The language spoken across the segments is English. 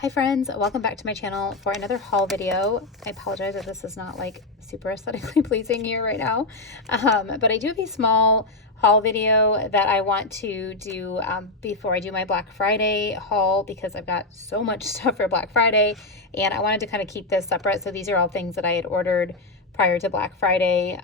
Hi friends, welcome back to my channel for another haul video. I apologize if this is not like super aesthetically pleasing here right now, but I do have a small haul video that I want to do before I do my Black Friday haul, because I've got so much stuff for Black Friday and I wanted to kind of keep this separate. So these are all things that I had ordered prior to Black Friday.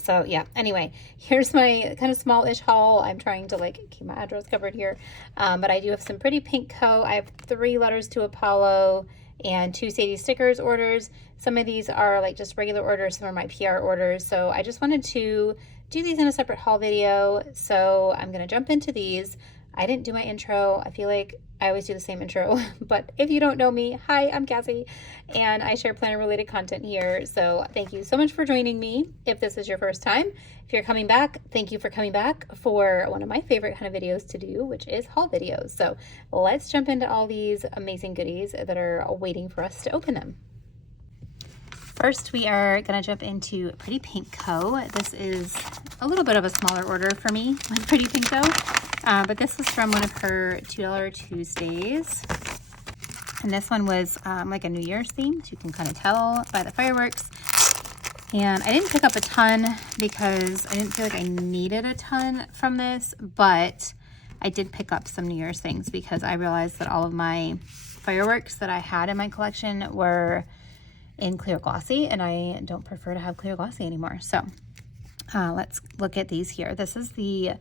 So yeah, anyway, here's my kind of small-ish haul. I'm trying to like keep my address covered here, but I do have some pretty pink Co. I have 3 letters to Apollo and 2 Sadie stickers orders. Some of these are like just regular orders, some are my PR orders. So I just wanted to do these in a separate haul video. So I'm gonna jump into these. I didn't do my intro. I feel like I always do the same intro, but if you don't know me, hi, I'm Cassie, and I share planner related content here. So thank you so much for joining me. If this is your first time, if you're coming back, thank you for coming back for one of my favorite kind of videos to do, which is haul videos. So let's jump into all these amazing goodies that are waiting for us to open them. First, we are going to jump into Pretty Pink Co. This is a little bit of a smaller order for me with Pretty Pink Co. But this was from one of her $2 Tuesdays. And this one was like a New Year's theme, so you can kind of tell by the fireworks. And I didn't pick up a ton because I didn't feel like I needed a ton from this, but I did pick up some New Year's things because I realized that all of my fireworks that I had in my collection were in clear glossy, and I don't prefer to have clear glossy anymore. So let's look at these here. This is the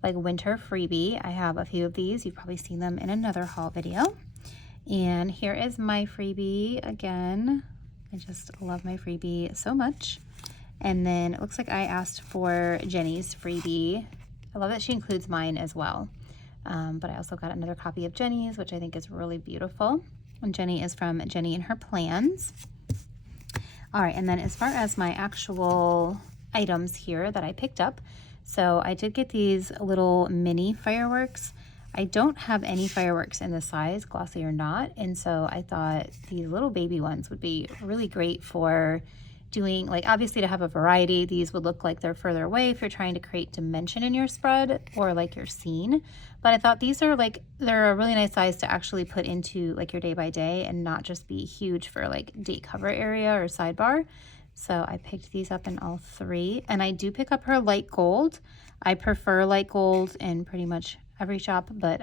like winter freebie. I have a few of these. You've probably seen them in another haul video. And here is my freebie again. I just love my freebie so much. And then it looks like I asked for Jenny's freebie. I love that she includes mine as well. But I also got another copy of Jenny's, which I think is really beautiful. And Jenny is from Jenny and Her Plans. All right, and then as far as my actual items here that I picked up, so I did get these little mini fireworks. I don't have any fireworks in the size, glossy or not, and so I thought these little baby ones would be really great for doing, like, obviously to have a variety. These would look like they're further away if you're trying to create dimension in your spread or like your scene. But I thought these are like, they're a really nice size to actually put into like your day by day and not just be huge for like date cover area or sidebar. So I picked these up in all 3, and I do pick up her light gold. I prefer light gold in pretty much every shop, but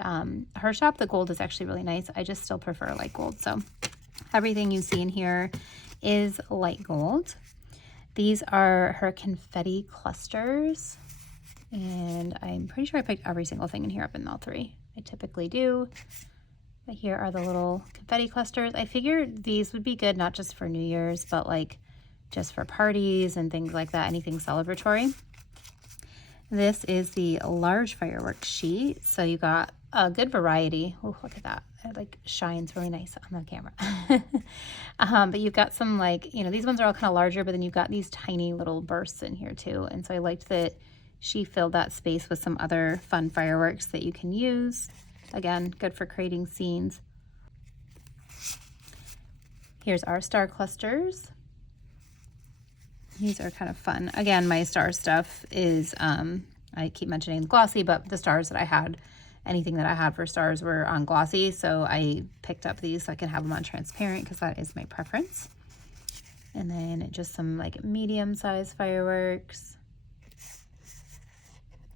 her shop, the gold is actually really nice. I just still prefer light gold. So everything you see in here is light gold. These are her confetti clusters, and I'm pretty sure I picked every single thing in here up in all 3. I typically do. But here are the little confetti clusters. I figured these would be good not just for New Year's, but like just for parties and things like that, anything celebratory. This is the large fireworks sheet. So you got a good variety. Oh, look at that. It like shines really nice on the camera. But you've got some like, you know, these ones are all kind of larger, but then you've got these tiny little bursts in here too. And so I liked that she filled that space with some other fun fireworks that you can use. Again, good for creating scenes. Here's our star clusters. These are kind of fun. Again, my star stuff is, I keep mentioning glossy, but the stars that I had, anything that I had for stars were on glossy. So I picked up these so I can have them on transparent because that is my preference. And then just some like medium-sized fireworks.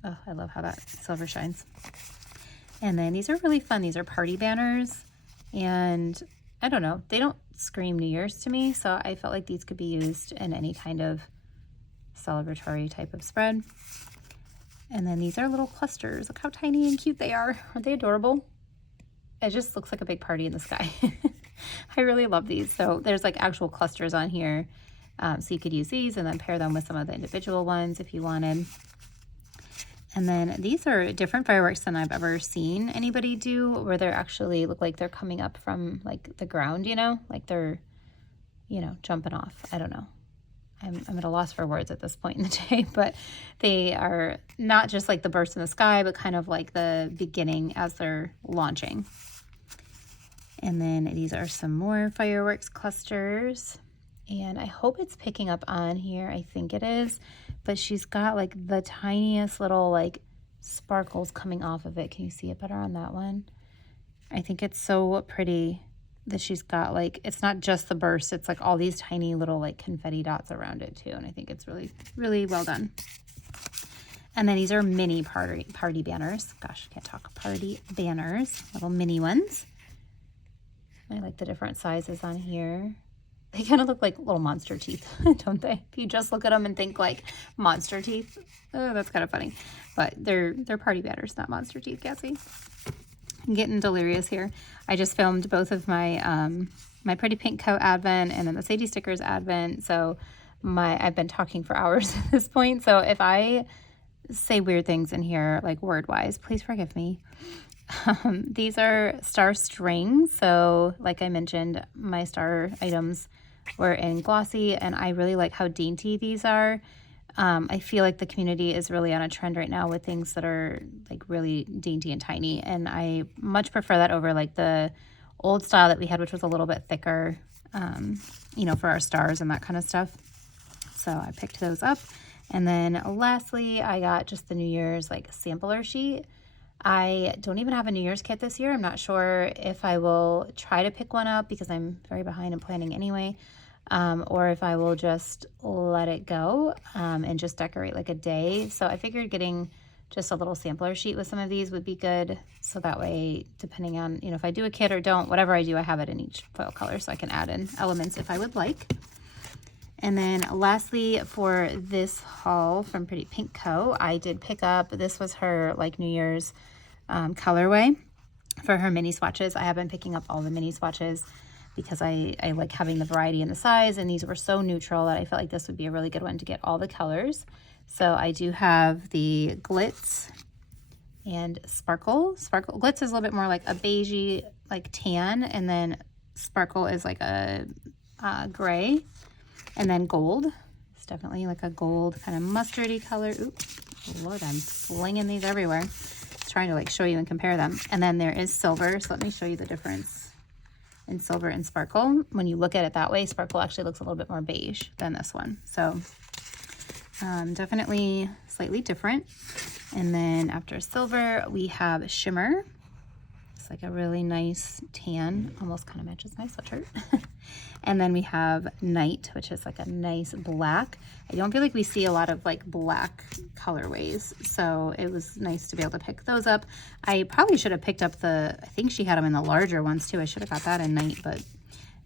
Oh, I love how that silver shines. And then these are really fun. These are party banners, and I don't know, they don't scream New Year's to me, so I felt like these could be used in any kind of celebratory type of spread. And then these are little clusters. Look how tiny and cute they are. Aren't they adorable? It just looks like a big party in the sky. I really love these. So there's like actual clusters on here. So you could use these and then pair them with some of the individual ones if you wanted. And then these are different fireworks than I've ever seen anybody do, where they're actually look like they're coming up from like the ground, you know, like they're, you know, jumping off. I don't know. I'm at a loss for words at this point in the day, but they are not just like the burst in the sky, but kind of like the beginning as they're launching. And then these are some more fireworks clusters. And I hope it's picking up on here. I think it is, but she's got like the tiniest little like sparkles coming off of it. Can you see it better on that one? I think it's so pretty that she's got like, it's not just the burst, it's like all these tiny little like confetti dots around it too. And I think it's really, really well done. And then these are mini party banners. Gosh, I can't talk. Party banners, little mini ones. I like the different sizes on here. They kind of look like little monster teeth, don't they? If you just look at them and think like monster teeth, oh, that's kind of funny. But they're party banners, not monster teeth, Cassie. I'm getting delirious here. I just filmed both of my my Pretty Pink Co advent and then the Sadie stickers advent. So I've been talking for hours at this point. So if I say weird things in here, like word-wise, please forgive me. These are star strings. So like I mentioned, my star items were in glossy, and I really like how dainty these are. I feel like the community is really on a trend right now with things that are like really dainty and tiny, and I much prefer that over like the old style that we had, which was a little bit thicker, you know, for our stars and that kind of stuff. So I picked those up. And then lastly, I got just the New Year's like sampler sheet. I don't even have a New Year's kit this year. I'm not sure if I will try to pick one up because I'm very behind in planning anyway, or if I will just let it go and just decorate like a day. So I figured getting just a little sampler sheet with some of these would be good. So that way, depending on, you know, if I do a kit or don't, whatever I do, I have it in each foil color so I can add in elements if I would like. And then lastly, for this haul from Pretty Pink Co, I did pick up, this was her like New Year's colorway for her mini swatches. I have been picking up all the mini swatches because I like having the variety in the size, and these were so neutral that I felt like this would be a really good one to get all the colors. So I do have the Glitz and Sparkle. Glitz is a little bit more like a beigey, like tan, and then Sparkle is like a gray. And then gold, it's definitely like a gold kind of mustardy color. Oops, Lord, I'm flinging these everywhere. Just trying to like show you and compare them. And then there is silver, so let me show you the difference in silver and sparkle. When you look at it that way, sparkle actually looks a little bit more beige than this one. So definitely slightly different. And then after silver, we have shimmer. It's like a really nice tan, almost kind of matches my sweatshirt. And then we have night, which is like a nice black. I don't feel like we see a lot of like black colorways, so it was nice to be able to pick those up. I probably should have picked up I think she had them in the larger ones too. I should have got that in night, but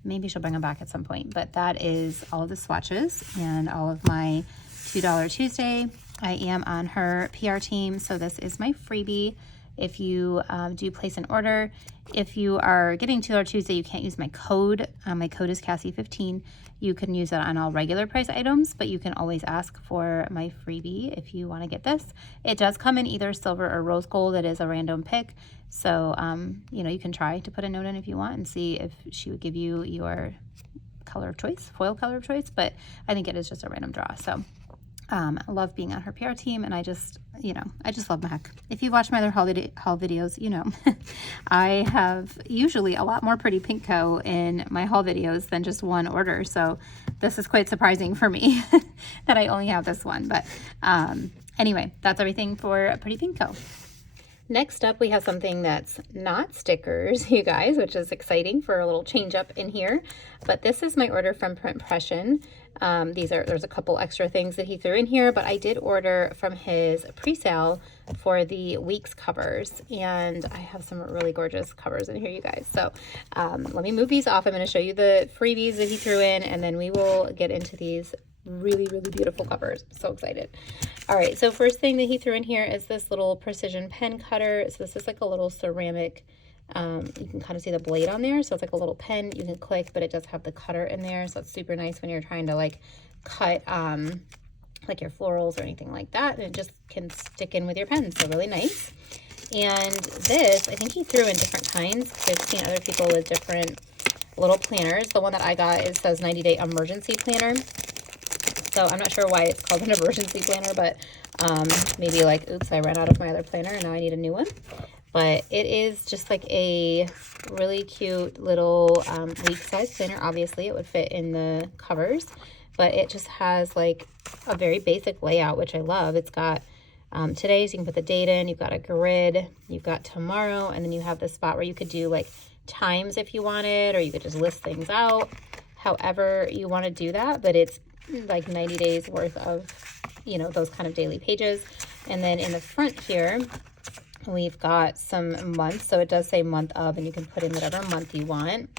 maybe she'll bring them back at some point. But that is all of the swatches and all of my $2 Tuesday. I am on her PR team, so this is my freebie. If you do place an order, if you are getting $2 Tuesday, you can't use my code. My code is Cassie15. You can use it on all regular price items, but you can always ask for my freebie if you want to get this. It does come in either silver or rose gold. It is a random pick. So, you know, you can try to put a note in if you want and see if she would give you your color of choice, foil color of choice, but I think it is just a random draw. So I love being on her PR team, and I just love Mac. If you've watched my other haul videos, you know, I have usually a lot more Pretty Pink Co in my haul videos than just one order. So this is quite surprising for me that I only have this one. But anyway, that's everything for Pretty Pink Co. Next up, we have something that's not stickers, you guys, which is exciting for a little change up in here. But this is my order from Printpression. There's a couple extra things that he threw in here, but I did order from his pre-sale for the week's covers, and I have some really gorgeous covers in here, you guys. So let me move these off. I'm going to show you the freebies that he threw in, and then we will get into these really, really beautiful covers. So excited. All right, so first thing that he threw in here is this little precision pen cutter. So this is like a little ceramic, you can kind of see the blade on there. So it's like a little pen you can click, but it does have the cutter in there. So it's super nice when you're trying to like cut like your florals or anything like that. And it just can stick in with your pen. So really nice. And this, I think he threw in different kinds, because I've seen other people with different little planners. The one that I got, it says 90-day emergency planner. So I'm not sure why it's called an emergency planner, but maybe like, oops, I ran out of my other planner and now I need a new one. But it is just like a really cute little week size planner. Obviously, it would fit in the covers, but it just has like a very basic layout, which I love. It's got today, so you can put the date in. You've got a grid, you've got tomorrow, and then you have this spot where you could do like times if you wanted, or you could just list things out however you want to do that. But it's like 90 days worth of, you know, those kind of daily pages. And then in the front here, we've got some months. So it does say month of, and you can put in whatever month you want.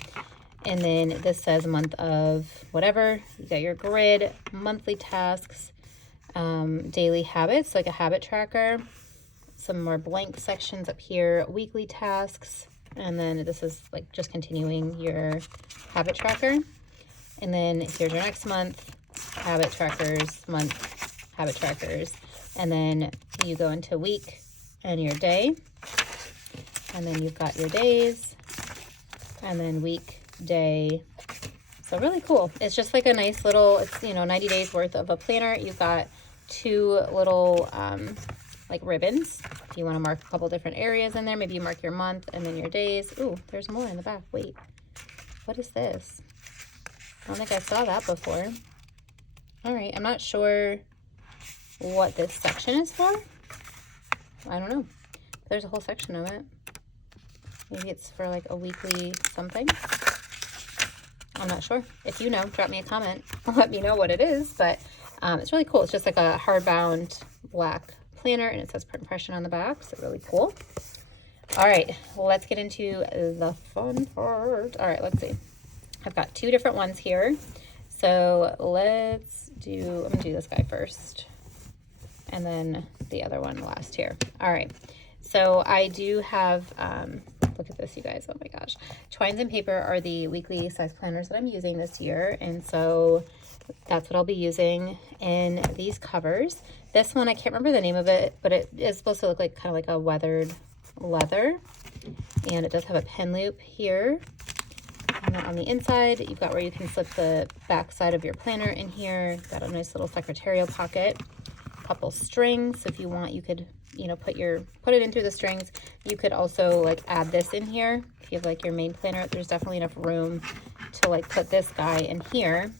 And then this says month of whatever. You got your grid, monthly tasks, daily habits, like a habit tracker, some more blank sections up here, weekly tasks, and then this is like just continuing your habit tracker. And then here's your next month, habit trackers, month, habit trackers, and then you go into week and your day, and then you've got your days, and then week, day. So really cool. It's just like a nice little, it's, you know, 90 days worth of a planner. You've got two little like ribbons if you want to mark a couple different areas in there. Maybe you mark your month and then your days. Ooh, there's more in the back. Wait, what is this? I don't think I saw that before. All right, I'm not sure what this section is for. I don't know. There's a whole section of it. Maybe it's for like a weekly something. I'm not sure. If you know, drop me a comment. Let me know what it is. But it's really cool. It's just like a hardbound black planner, and it says Printpression on the back. So really cool. All right, let's get into the fun part. All right, let's see. I've got two different ones here. So let's do, I'm gonna do this guy first, and then the other one last here. All right, so I do have, look at this, you guys, oh my gosh. Twines and Paper are the weekly size planners that I'm using this year, and so that's what I'll be using in these covers. This one, I can't remember the name of it, but it is supposed to look like kind of like a weathered leather, and it does have a pen loop here. And then on the inside, you've got where you can slip the back side of your planner in here. Got a nice little secretarial pocket, a couple strings. So if you want, you could, you know, put it in through the strings. You could also like add this in here. If you have like your main planner, there's definitely enough room to like put this guy in here.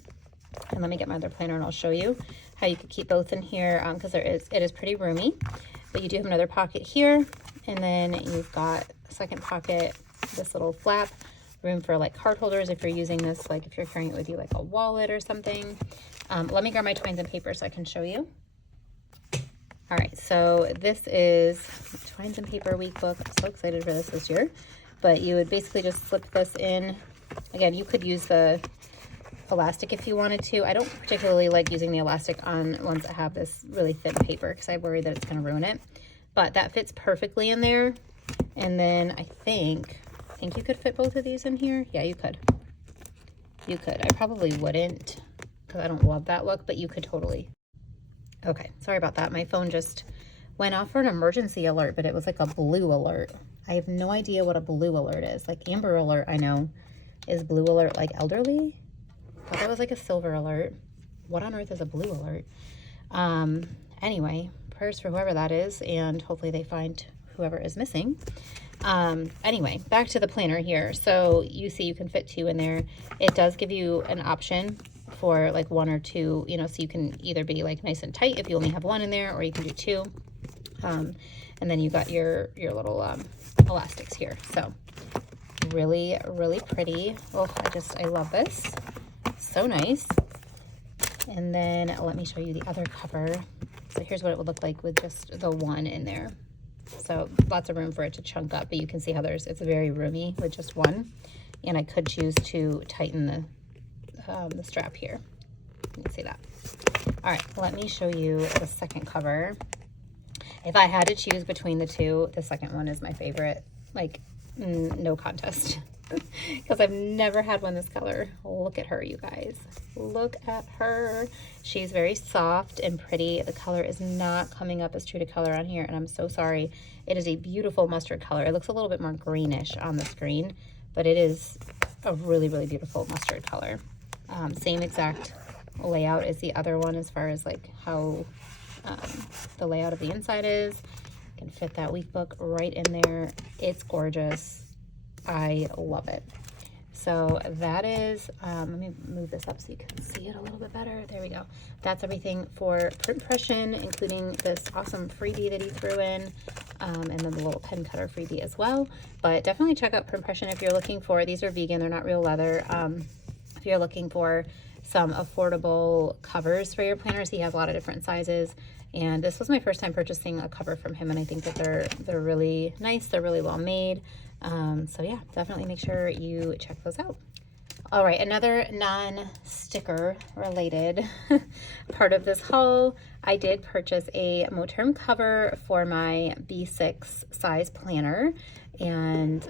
And let me get my other planner and I'll show you how you could keep both in here, because it is pretty roomy. But you do have another pocket here, and then you've got a second pocket, this little flap, room for like card holders if you're using this, like if you're carrying it with you like a wallet or something. Let me grab my Twines and Paper so I can show you. All right, so this is Twines and Paper week book. I'm so excited for this year. But you would basically just slip this in. Again, you could use the elastic if you wanted to. I don't particularly like using the elastic on ones that have this really thin paper because I worry that it's going to ruin it. But that fits perfectly in there. And then I think you could fit both of these in here. Yeah, you could. You could. I probably wouldn't because I don't love that look, but you could totally. Okay, sorry about that. My phone just went off for an emergency alert, but it was like a blue alert. I have no idea what a blue alert is. Like Amber Alert, I know. Is blue alert like elderly? I thought that was like a silver alert. What on earth is a blue alert? Anyway, prayers for whoever that is, and hopefully they find whoever is missing. Anyway, back to the planner here. So you see you can fit two in there. It does give you an option for like one or two, you know, so you can either be like nice and tight if you only have one in there, or you can do two. And then you got your little elastics here. So really, really pretty. Oh, I love this. So nice. And then let me show you the other cover. So here's what it would look like with just the one in there. So lots of room for it to chunk up, but you can see how it's very roomy with just one. And I could choose to tighten the strap here. You can see that. All right, let me show you the second cover. If I had to choose between the two, the second one is my favorite. Like, no contest. Because I've never had one this color. Look at her, you guys. Look at her. She's very soft and pretty. The color is not coming up as true to color on here, and I'm so sorry. It is a beautiful mustard color. It looks a little bit more greenish on the screen, but it is a really, really beautiful mustard color. Same exact layout as the other one as far as like how the layout of the inside is. You can fit that week book right in there. It's gorgeous. I love it. So that is, let me move this up so you can see it a little bit better. There we go. That's everything for Printpression, including this awesome freebie that he threw in, and then the little pen cutter freebie as well. But definitely check out Printpression if you're looking for, these are vegan, they're not real leather. If you're looking for some affordable covers for your planners, he has a lot of different sizes. And this was my first time purchasing a cover from him, and I think that they're really nice. They're really well made. So yeah, definitely make sure you check those out. All right, another non-sticker related part of this haul, I did purchase a Moterm cover for my B6 size planner. And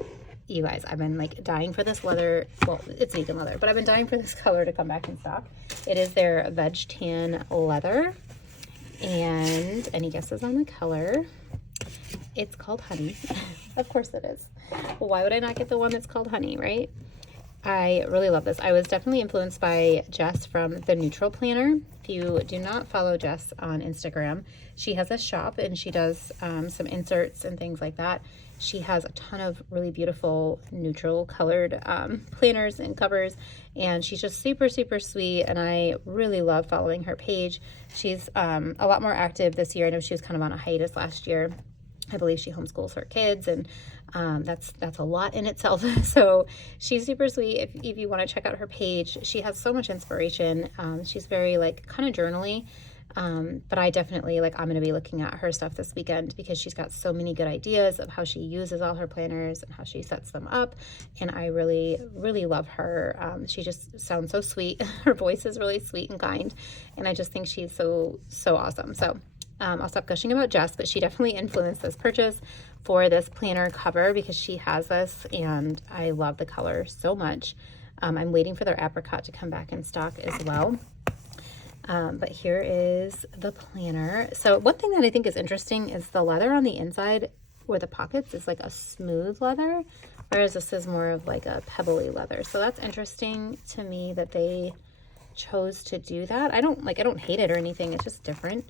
you guys, I've been like dying for this leather. Well, it's vegan leather, but I've been dying for this color to come back in stock. It is their veg tan leather. And any guesses on the color? It's called Honey. Of course it is. Why would I not get the one that's called Honey, right? I really love this. I was definitely influenced by Jess from the Neutral Planner. If you do not follow Jess on Instagram, she has a shop and she does some inserts and things like that. She has a ton of really beautiful neutral colored planners and covers, and she's just super, super sweet, and I really love following her page. She's a lot more active this year. I know she was kind of on a hiatus last year. I believe she homeschools her kids, and that's a lot in itself. So she's super sweet. If you want to check out her page, she has so much inspiration. She's very like kind of journaly. But I definitely I'm going to be looking at her stuff this weekend because she's got so many good ideas of how she uses all her planners and how she sets them up. And I really, really love her. She just sounds so sweet. Her voice is really sweet and kind. And I just think she's so awesome. So I'll stop gushing about Jess, but she definitely influenced this purchase for this planner cover because she has this and I love the color so much. I'm waiting for their apricot to come back in stock as well. But here is the planner. So one thing that I think is interesting is the leather on the inside where the pockets is like a smooth leather, whereas this is more of like a pebbly leather. So that's interesting to me that they chose to do that. I don't hate it or anything. It's just different.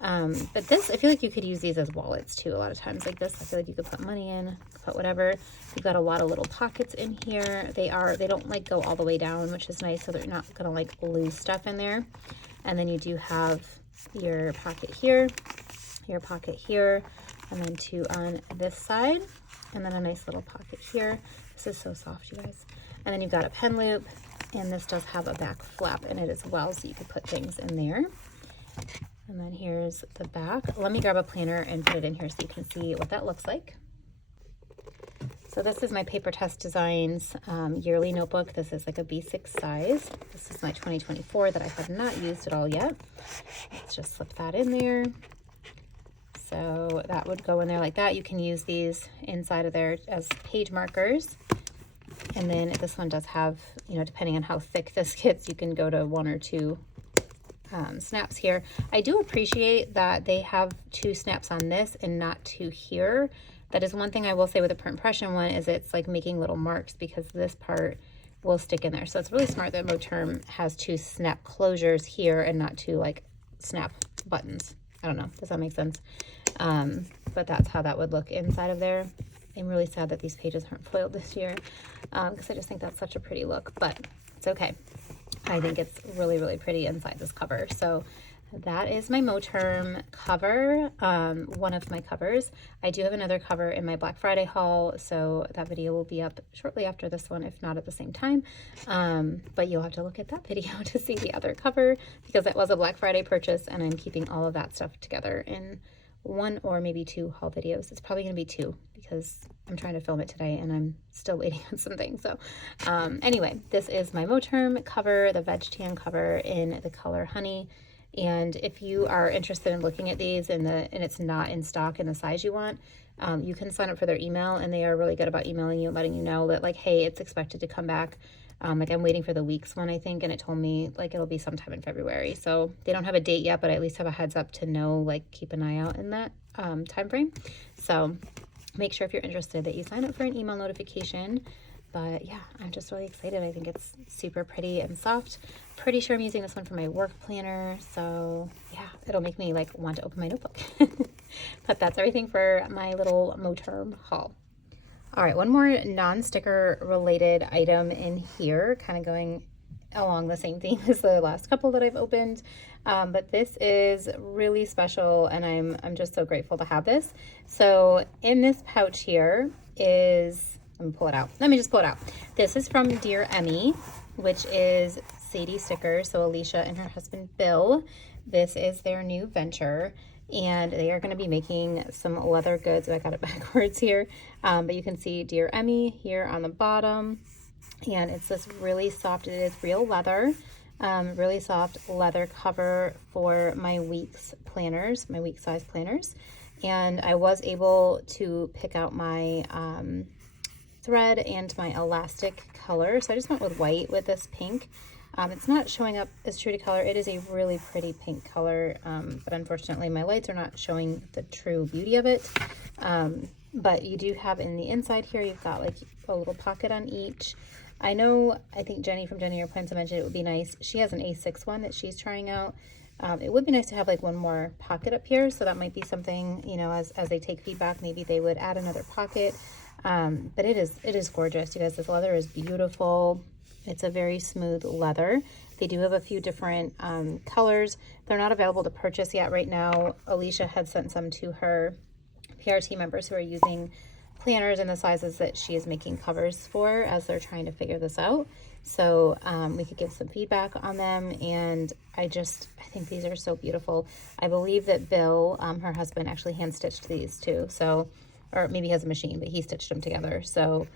But this, I feel like you could use these as wallets too. A lot of times like this, I feel like you could put money in, put whatever. You've got a lot of little pockets in here. They don't like go all the way down, which is nice. So they're not going to like lose stuff in there. And then you do have your pocket here, your pocket here, and then two on this side, and then a nice little pocket here. This is so soft, you guys. And then you've got a pen loop, and this does have a back flap in it as well, so you could put things in there. And then here's the back. Let me grab a planner and put it in here so you can see what that looks like. So this is my Paper Test Designs yearly notebook. This is like a B6 size. This is my 2024 that I have not used at all yet. Let's just slip that in there. So that would go in there like that. You can use these inside of there as page markers. And then this one does have, depending on how thick this gets, you can go to 1 or 2 snaps here. I do appreciate that they have 2 snaps on this and not 2 here. That is one thing I will say with the Printpression one is it's like making little marks because this part will stick in there. So it's really smart that Moterm has 2 snap closures here and not 2 like snap buttons. I don't know. Does that make sense? But that's how that would look inside of there. I'm really sad that these pages aren't foiled this year because I just think that's such a pretty look, but it's okay. I think it's really, really pretty inside this cover. So that is my Moterm cover, one of my covers. I do have another cover in my Black Friday haul, so that video will be up shortly after this one, if not at the same time. But you'll have to look at that video to see the other cover because it was a Black Friday purchase, and I'm keeping all of that stuff together in 1 or maybe 2 haul videos. It's probably going to be 2 because I'm trying to film it today and I'm still waiting on some things. So anyway, this is my Moterm cover, the veg tan cover in the color Honey. And if you are interested in looking at these and it's not in stock in the size you want, you can sign up for their email, and they are really good about emailing you and letting you know that like, hey, it's expected to come back. Like I'm waiting for the weeks one, I think, and it told me like it'll be sometime in February. So they don't have a date yet, but I at least have a heads up to know, like keep an eye out in that time frame. So make sure if you're interested that you sign up for an email notification. But yeah, I'm just really excited. I think it's super pretty and soft. Pretty sure I'm using this one for my work planner. So yeah, it'll make me like want to open my notebook. But that's everything for my little Moterm haul. All right, one more non-sticker related item in here, kind of going along the same theme as the last couple that I've opened. But this is really special, and I'm just so grateful to have this. So in this pouch here is, let me pull it out. Let me just pull it out. This is from Dear Emie, which is Sadie stickers. So Alicia and her husband Bill. This is their new venture, and they are going to be making some leather goods. I got it backwards here, but you can see Dear Emie here on the bottom, and it's this really soft, it is real leather, really soft leather cover for my week's planners, my week size planners. And I was able to pick out my thread and my elastic color, so I just went with white with this pink. It's not showing up as true to color. It is a really pretty pink color, but unfortunately my lights are not showing the true beauty of it. But you do have in the inside here, you've got like a little pocket on each. I think Jenny from Jenny Your Plans mentioned it would be nice. She has an A6 one that she's trying out. It would be nice to have like one more pocket up here, so that might be something, you know, as they take feedback, maybe they would add another pocket. But it is gorgeous, you guys. This leather is beautiful. It's a very smooth leather. They do have a few different colors. They're not available to purchase yet right now. Alicia had sent some to her PR team members who are using planners in the sizes that she is making covers for as they're trying to figure this out. So we could give some feedback on them, and I think these are so beautiful. I believe that Bill, her husband, actually hand stitched these too. So, or maybe he has a machine, but he stitched them together. So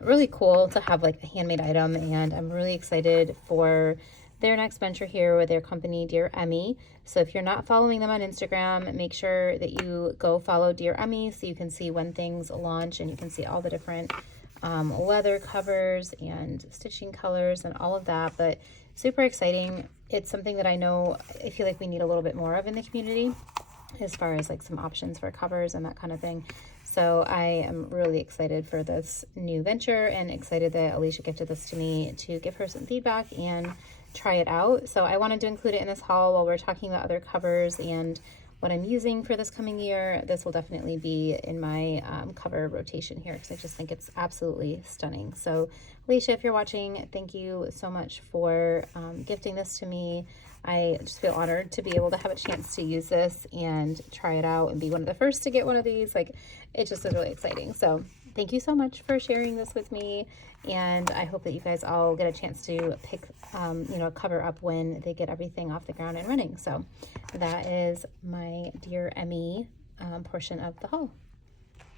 really cool to have like a handmade item, and I'm really excited for their next venture here with their company, Dear Emie. So if you're not following them on Instagram, make sure that you go follow Dear Emie so you can see when things launch, and you can see all the different leather covers and stitching colors and all of that. But super exciting. It's something that I feel like we need a little bit more of in the community, as far as like some options for covers and that kind of thing. So I am really excited for this new venture, and excited that Alicia gifted this to me to give her some feedback and try it out. So I wanted to include it in this haul while we're talking about other covers and what I'm using for this coming year. This will definitely be in my cover rotation here, because I just think it's absolutely stunning. So Alicia, if you're watching, thank you so much for gifting this to me. I just feel honored to be able to have a chance to use this and try it out and be one of the first to get one of these. Like, it just is really exciting. So thank you so much for sharing this with me, and I hope that you guys all get a chance to pick a cover up when they get everything off the ground and running. So that is my Dear Emie portion of the haul.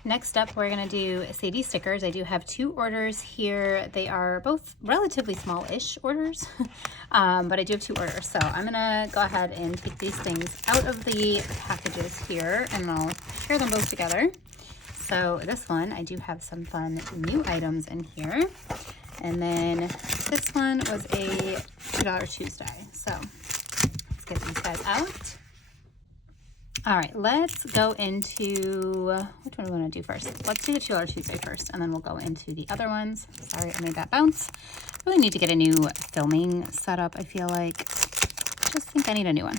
Next up, we're going to do Sadie stickers. I do have 2 orders here. They are both relatively small-ish orders, but I do have 2 orders. So I'm going to go ahead and take these things out of the packages here, and I'll pair them both together. So this one, I do have some fun new items in here. And then this one was a $2 Tuesday. So let's get these guys out. All right, let's go into, which one do we want to do first? Let's do the $2 Tuesday first, and then we'll go into the other ones. Sorry, I made that bounce. Really need to get a new filming setup, I feel like. Just think I need a new one.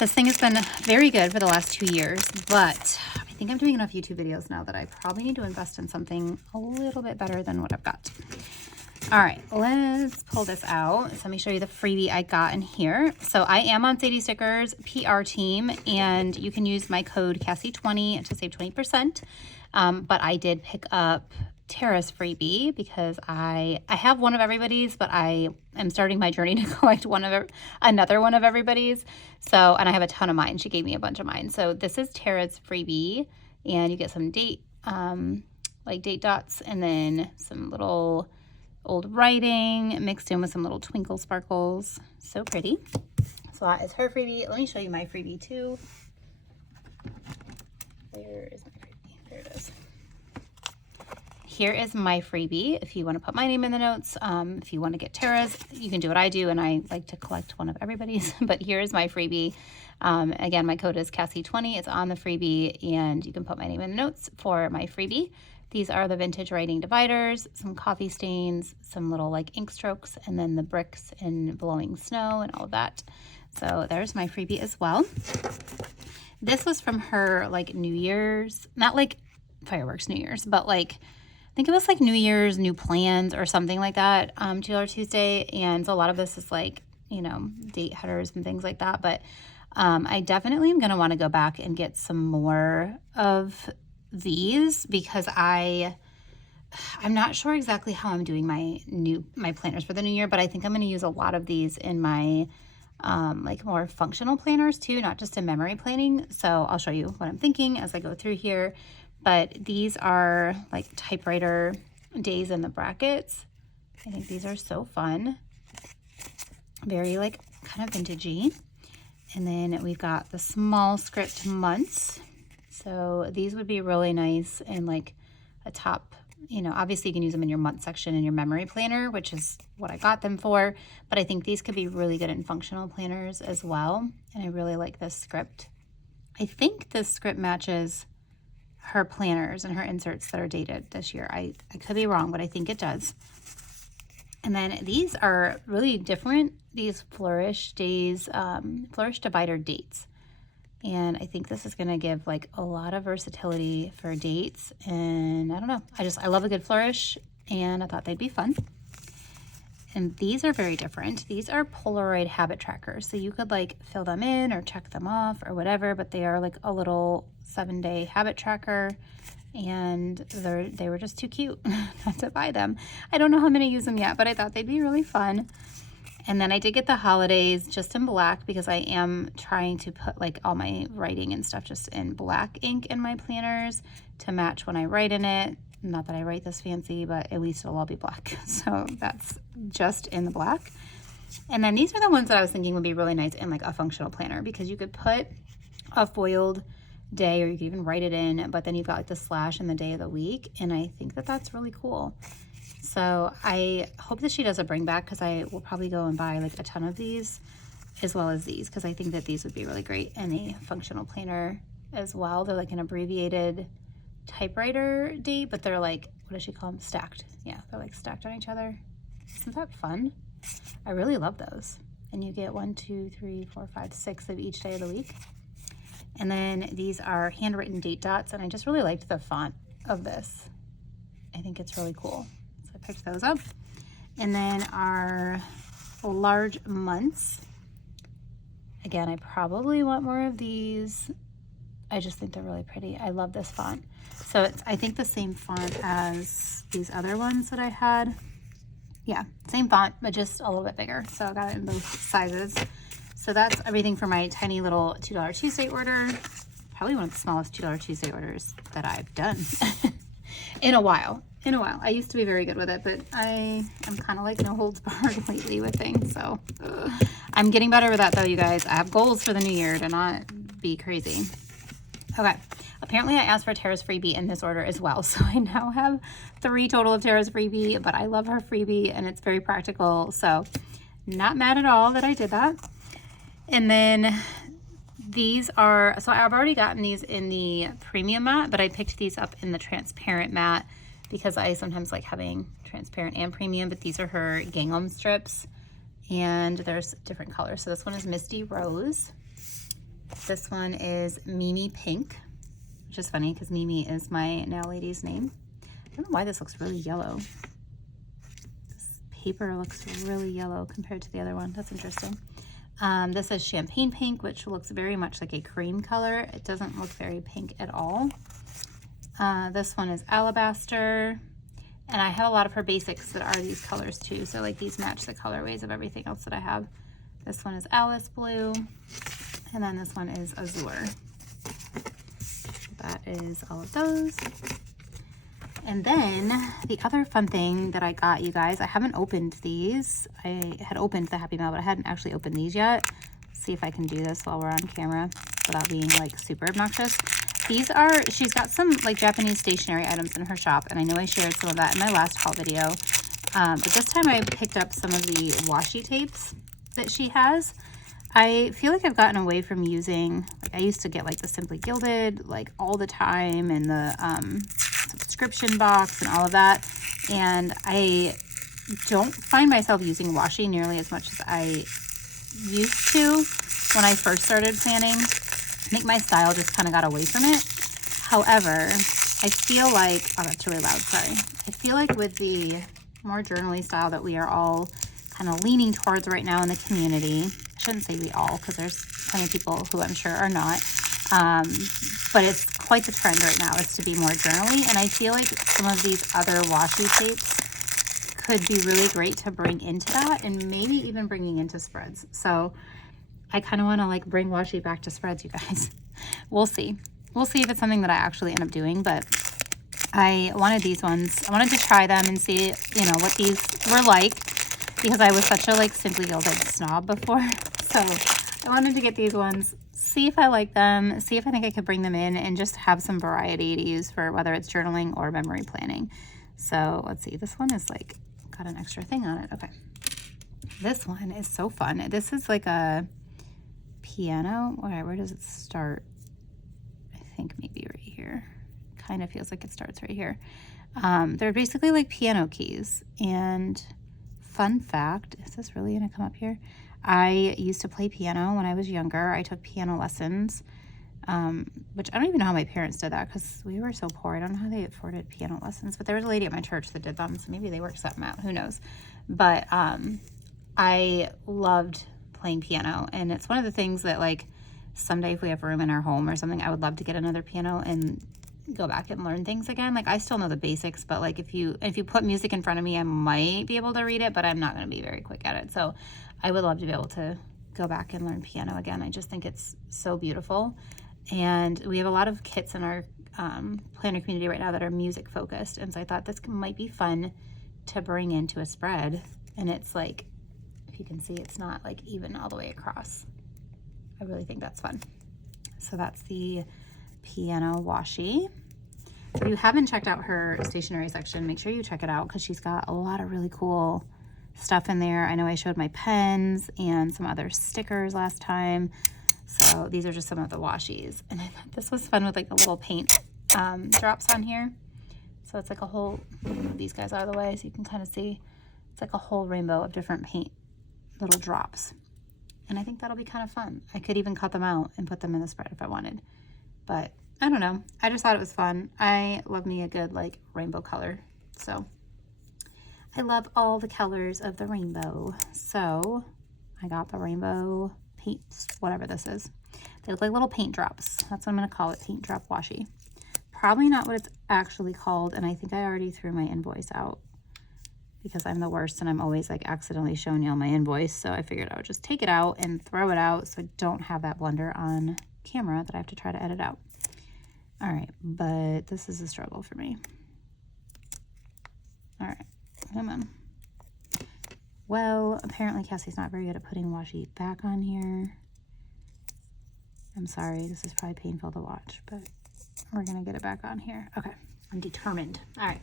This thing has been very good for the last 2 years, but I think I'm doing enough YouTube videos now that I probably need to invest in something a little bit better than what I've got. All right, let's pull this out. So let me show you the freebie I got in here. So I am on Sadie Stickers PR team, and you can use my code Cassie20 to save 20%. But I did pick up Tara's freebie because I have one of everybody's, but I am starting my journey to collect another one of everybody's. So, and I have a ton of mine. She gave me a bunch of mine. So this is Tara's freebie, and you get some date, like date dots, and then some little old writing mixed in with some little twinkle sparkles. So pretty. So that is her freebie. Let me show you my freebie too. Where is my freebie? There it is. Here is my freebie. If you want to put my name in the notes, if you want to get Tara's, you can do what I do, and I like to collect one of everybody's. But here is my freebie. Again, my code is Cassie20. It's on the freebie, and you can put my name in the notes for my freebie. These are the vintage writing dividers, some coffee stains, some little like ink strokes, and then the bricks and blowing snow and all of that. So there's my freebie as well. This was from her like New Year's, not like fireworks New Year's, but like, I think it was like New Year's, new plans or something like that, $2 Tuesday. And so a lot of this is like, you know, date headers and things like that. But I definitely am going to want to go back and get some more of these because I'm not sure exactly how I'm doing my planners for the new year, but I think I'm going to use a lot of these in my like more functional planners too, not just in memory planning. So I'll show you what I'm thinking as I go through here. But these are like typewriter days in the brackets. I think these are so fun. Very like kind of vintagey. And then we've got the small script months. So these would be really nice in like a top, you know, obviously you can use them in your month section in your memory planner, which is what I got them for. But I think these could be really good in functional planners as well. And I really like this script. I think this script matches her planners and her inserts that are dated this year. I could be wrong, but I think it does. And then these are really different. These Flourish Days, Flourish Divider dates. And I think this is going to give like a lot of versatility for dates. And I don't know, I love a good flourish and I thought they'd be fun. And these are very different. These are Polaroid habit trackers. So you could like fill them in or check them off or whatever, but they are like a little 7-day habit tracker. And they were just too cute not to buy them. I don't know how I'm going to use them yet, but I thought they'd be really fun. And then I did get the holidays just in black because I am trying to put like all my writing and stuff just in black ink in my planners to match when I write in it. Not that I write this fancy, but at least it'll all be black. So that's just in the black. And then these are the ones that I was thinking would be really nice in like a functional planner because you could put a foiled day or you could even write it in, but then you've got like the slash and the day of the week. And I think that that's really cool. So I hope that she does a bring back because I will probably go and buy like a ton of these as well as these because I think that these would be really great in a functional planner as well. They're like an abbreviated typewriter date, but they're like, what does she call them? Stacked. Yeah, they're like stacked on each other. Isn't that fun? I really love those. And you get 1, 2, 3, 4, 5, 6 of each day of the week. And then these are handwritten date dots, and I just really liked the font of this. I think it's really cool. So I picked those up. And then our large months. Again, I probably want more of these. I just think they're really pretty. I love this font. So it's, I think, the same font as these other ones that I had. Yeah, same font, but just a little bit bigger. So I got it in both sizes. So that's everything for my tiny little $2 Tuesday order. Probably one of the smallest $2 Tuesday orders that I've done in a while. I used to be very good with it, but I'm kind of like no holds barred lately with things. So I'm getting better with that though, you guys. I have goals for the new year to not be crazy. Okay. Apparently I asked for Tara's freebie in this order as well. So I now have 3 total of Tara's freebie, but I love her freebie and it's very practical. So not mad at all that I did that. And then these are, so I've already gotten these in the premium matte, but I picked these up in the transparent matte because I sometimes like having transparent and premium, but these are her gingham strips and there's different colors. So this one is Misty Rose. This one is Mimi Pink, which is funny because Mimi is my nail lady's name. I don't know why this looks really yellow. This paper looks really yellow compared to the other one. That's interesting. This is Champagne Pink, which looks very much like a cream color. It doesn't look very pink at all. This one is Alabaster. And I have a lot of her basics that are these colors too. So like these match the colorways of everything else that I have. This one is Alice Blue. And then this one is Azure. That is all of those. And then the other fun thing that I got, you guys, I haven't opened these. I had opened the Happy Mail, but I hadn't actually opened these yet. Let's see if I can do this while we're on camera without being like super obnoxious. These are, she's got some like Japanese stationery items in her shop, and I know I shared some of that in my last haul video. But this time I picked up some of the washi tapes that she has. I feel like I've gotten away from using, like I used to get like the Simply Gilded like all the time and the subscription box and all of that. And I don't find myself using washi nearly as much as I used to when I first started planning. I think my style just kind of got away from it. However, I feel like, oh, that's really loud, sorry. I feel like with the more journaly style that we are all kind of leaning towards right now in the community, I shouldn't say we all, because there's plenty of people who I'm sure are not, but it's quite the trend right now is to be more journaly, and I feel like some of these other washi tapes could be really great to bring into that, and maybe even bringing into spreads. So I kind of want to like bring washi back to spreads, you guys. We'll see. We'll see if it's something that I actually end up doing, but I wanted these ones. I wanted to try them and see, you know, what these were like, because I was such a like Simply Gilded snob before. So I wanted to get these ones, see if I like them, see if I think I could bring them in and just have some variety to use for whether it's journaling or memory planning. So let's see, this one is like, got an extra thing on it. Okay. This one is so fun. This is like a piano. Where does it start? I think maybe right here. Kind of feels like it starts right here. They're basically like piano keys. And fun fact, is this really gonna come up here? I used to play piano when I was younger. I took piano lessons, which I don't even know how my parents did that because we were so poor. I don't know how they afforded piano lessons, but there was a lady at my church that did them, so maybe they worked something out, who knows. But I loved playing piano, and it's one of the things that like someday if we have room in our home or something, I would love to get another piano and go back and learn things again. Like I still know the basics, but like if you put music in front of me, I might be able to read it, but I'm not going to be very quick at it. So I would love to be able to go back and learn piano again. I just think it's so beautiful. And we have a lot of kits in our planner community right now that are music focused. And so I thought this might be fun to bring into a spread. And it's like, if you can see, it's not like even all the way across. I really think that's fun. So that's the piano washi. If you haven't checked out her stationery section, make sure you check it out because she's got a lot of really cool stuff in there. I know I showed my pens and some other stickers last time. So these are just some of the washis. And I thought this was fun with like the little paint drops on here. So it's like a whole, move these guys out of the way so you can kind of see. It's like a whole rainbow of different paint little drops. And I think that'll be kind of fun. I could even cut them out and put them in the spread if I wanted. But I don't know. I just thought it was fun. I love me a good like rainbow color. So I love all the colors of the rainbow. So I got the rainbow paints, whatever this is. They look like little paint drops. That's what I'm going to call it, paint drop washi. Probably not what it's actually called. And I think I already threw my invoice out because I'm the worst and I'm always like accidentally showing y'all my invoice. So I figured I would just take it out and throw it out so I don't have that blender on camera that I have to try to edit out. All right, but this is a struggle for me. All right, come on. Well, apparently Cassie's not very good at putting washi back on here. I'm sorry, this is probably painful to watch, but we're gonna get it back on here. Okay, I'm determined. All right.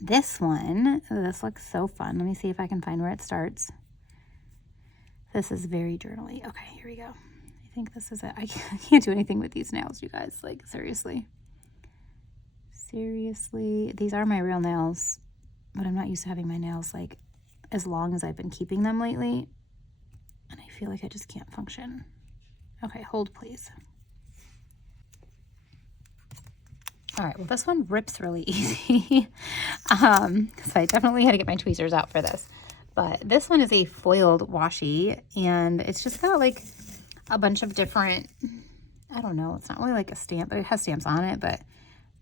This one, this looks so fun. Let me see if I can find where it starts. This is very journaly. Okay, here we go. I think this is it. I can't do anything with these nails, you guys. Like, seriously. Seriously. These are my real nails, but I'm not used to having my nails, like, as long as I've been keeping them lately. And I feel like I just can't function. Okay, hold, please. All right, well, this one rips really easy. So I definitely had to get my tweezers out for this. But this one is a foiled washi, and it's just got like a bunch of different, I don't know, it's not really like a stamp, but it has stamps on it. But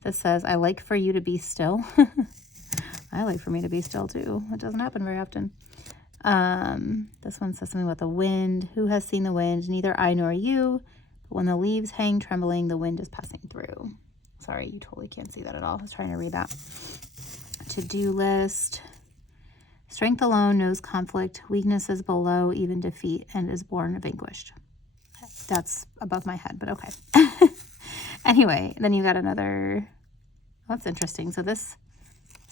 this says, I like for you to be still. I like for me to be still too. It doesn't happen very often. This one says something about the wind. Who has seen the wind? Neither I nor you. But when the leaves hang trembling, the wind is passing through. Sorry, you totally can't see that at all. I was trying to read that. To-do list. Strength alone knows conflict. Weakness is below even defeat and is born vanquished. That's above my head, but okay. Anyway, then you got another, that's interesting. So this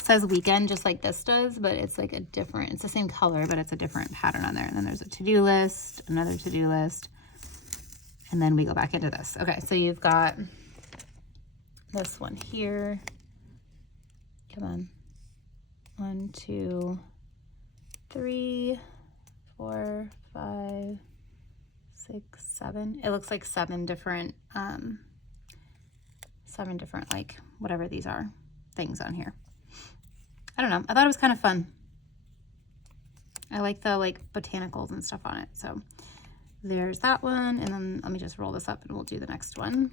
says weekend just like this does, but it's like a different, it's the same color, but it's a different pattern on there. And then there's a to-do list, another to-do list, and then we go back into this. Okay, so you've got this one here. Come on. 1, 2, 3, 4, 5, 6, 7. It looks like 7 different 7 different, like, whatever these are, things on here. I don't know. I thought it was kind of fun. I like the, like, botanicals and stuff on it. So there's that one. And then let me just roll this up and we'll do the next one.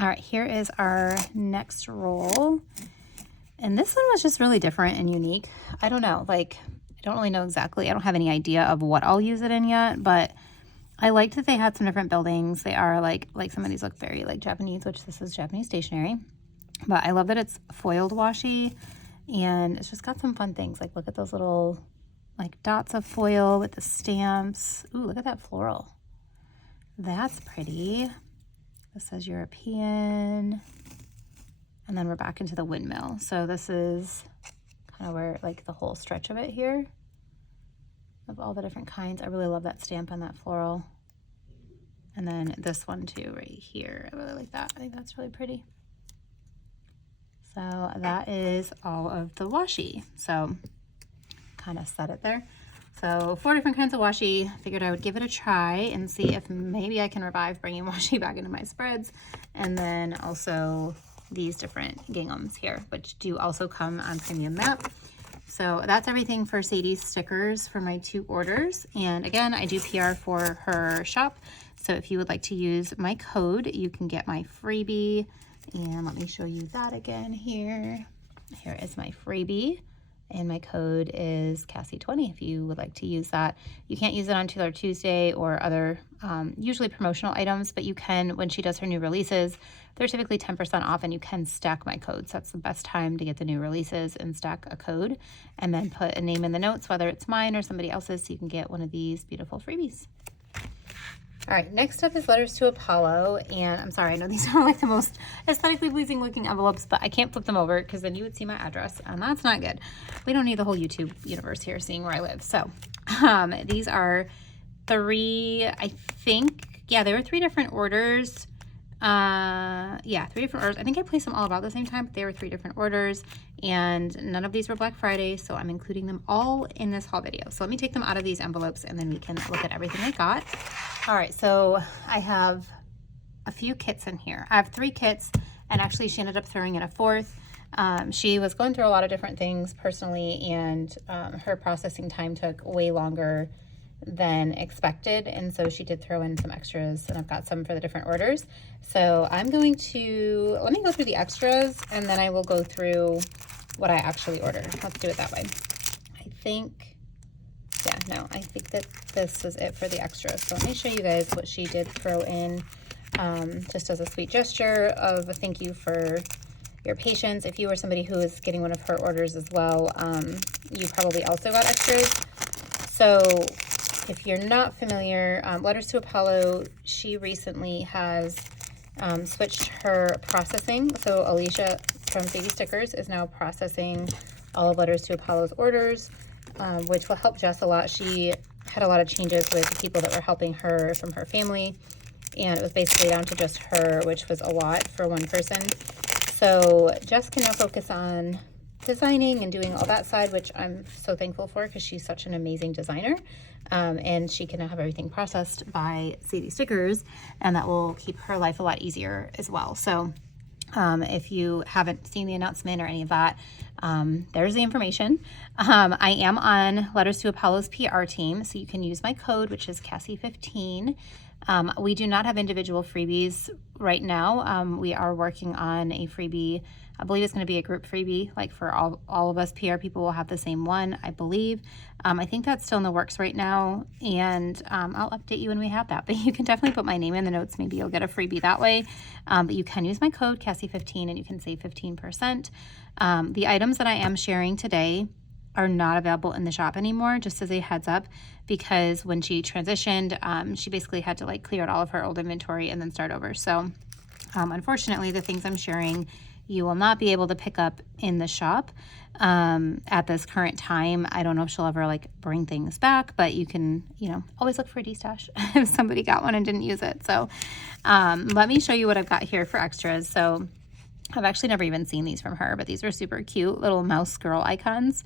All right, here is our next roll. And this one was just really different and unique. I don't know, like, I don't really know exactly. I don't have any idea of what I'll use it in yet, but I liked that they had some different buildings. They are like some of these look very like Japanese, which this is Japanese stationery. But I love that it's foiled washi, and it's just got some fun things. Like, look at those little like dots of foil with the stamps. Ooh, look at that floral. That's pretty. This says European. And then we're back into the windmill. So this is kind of where, like, the whole stretch of it here, of all the different kinds. I really love that stamp on that floral. And then this one too, right here. I really like that. I think that's really pretty. So that is all of the washi. So kind of set it there. So 4 different kinds of washi. Figured I would give it a try and see if maybe I can revive bringing washi back into my spreads. And then also these different ginghams here, which do also come on premium map. So that's everything for Sadie's stickers for my 2 orders. And again, I do PR for her shop. So if you would like to use my code, you can get my freebie. And let me show you that again here. Here is my freebie. And my code is Cassie20 if you would like to use that. You can't use it on Taylor Tuesday or other usually promotional items, but you can when she does her new releases. They're typically 10% off, and you can stack my codes. That's the best time to get the new releases and stack a code, and then put a name in the notes, whether it's mine or somebody else's, so you can get one of these beautiful freebies. All right, next up is Letters to Apollo, and I'm sorry, I know these are like the most aesthetically pleasing looking envelopes, but I can't flip them over because then you would see my address, and that's not good. We don't need the whole YouTube universe here seeing where I live. So these are 3, I think, yeah, there were 3 different orders. Yeah, 3 different orders. I think I placed them all about the same time, but they were 3 different orders, and none of these were Black Friday, so I'm including them all in this haul video. So let me take them out of these envelopes, and then we can look at everything I got. All right, so I have a few kits in here. I have 3 kits, and actually she ended up throwing in a 4th. She was going through a lot of different things personally, and her processing time took way longer than expected, and so she did throw in some extras, and I've got some for the different orders. So I'm going to, let me go through the extras, and then I will go through what I actually ordered. Let's do it that way. I think, yeah, no, I think that this was it for the extras. So let me show you guys what she did throw in, just as a sweet gesture of a thank you for your patience. If you were somebody who is getting one of her orders as well, you probably also got extras. So if you're not familiar, Letters to Apollo, she recently has switched her processing. So Alicia from Sadie Stickers is now processing all of Letters to Apollo's orders, which will help Jess a lot. She had a lot of changes with the people that were helping her from her family, and it was basically down to just her, which was a lot for one person. So Jess can now focus on designing and doing all that side, which I'm so thankful for because she's such an amazing designer. And she can now have everything processed by Sadie Stickers, and that will keep her life a lot easier as well. So if you haven't seen the announcement or any of that, there's the information. I am on Letters to Apollo's PR team, so you can use my code, which is Cassie15. We do not have individual freebies right now. We are working on a freebie. I believe it's going to be a group freebie, like for all of us PR people will have the same one, I believe. I think that's still in the works right now, and I'll update you when we have that. But you can definitely put my name in the notes. Maybe you'll get a freebie that way. But you can use my code, Cassie15, and you can save 15%. The items that I am sharing today are not available in the shop anymore, just as a heads up, because when she transitioned, she basically had to like clear out all of her old inventory and then start over. So unfortunately, the things I'm sharing you will not be able to pick up in the shop at this current time. I don't know if she'll ever like bring things back, but you can, you know, always look for a D-stash if somebody got one and didn't use it. So let me show you what I've got here for extras. So I've actually never even seen these from her, but these are super cute little mouse girl icons.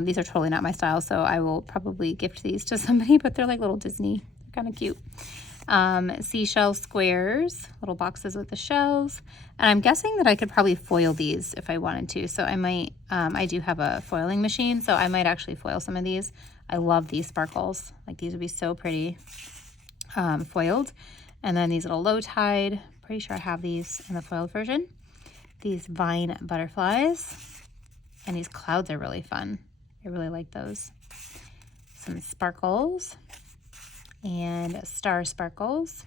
These are totally not my style, so I will probably gift these to somebody, but they're like little Disney, kind of cute. Seashell squares, little boxes with the shells. And I'm guessing that I could probably foil these if I wanted to. So I might, I do have a foiling machine, so I might actually foil some of these. I love these sparkles. Like these would be so pretty foiled. And then these little low tide, pretty sure I have these in the foiled version. These vine butterflies, and these clouds are really fun. I really like those. Some sparkles and star sparkles,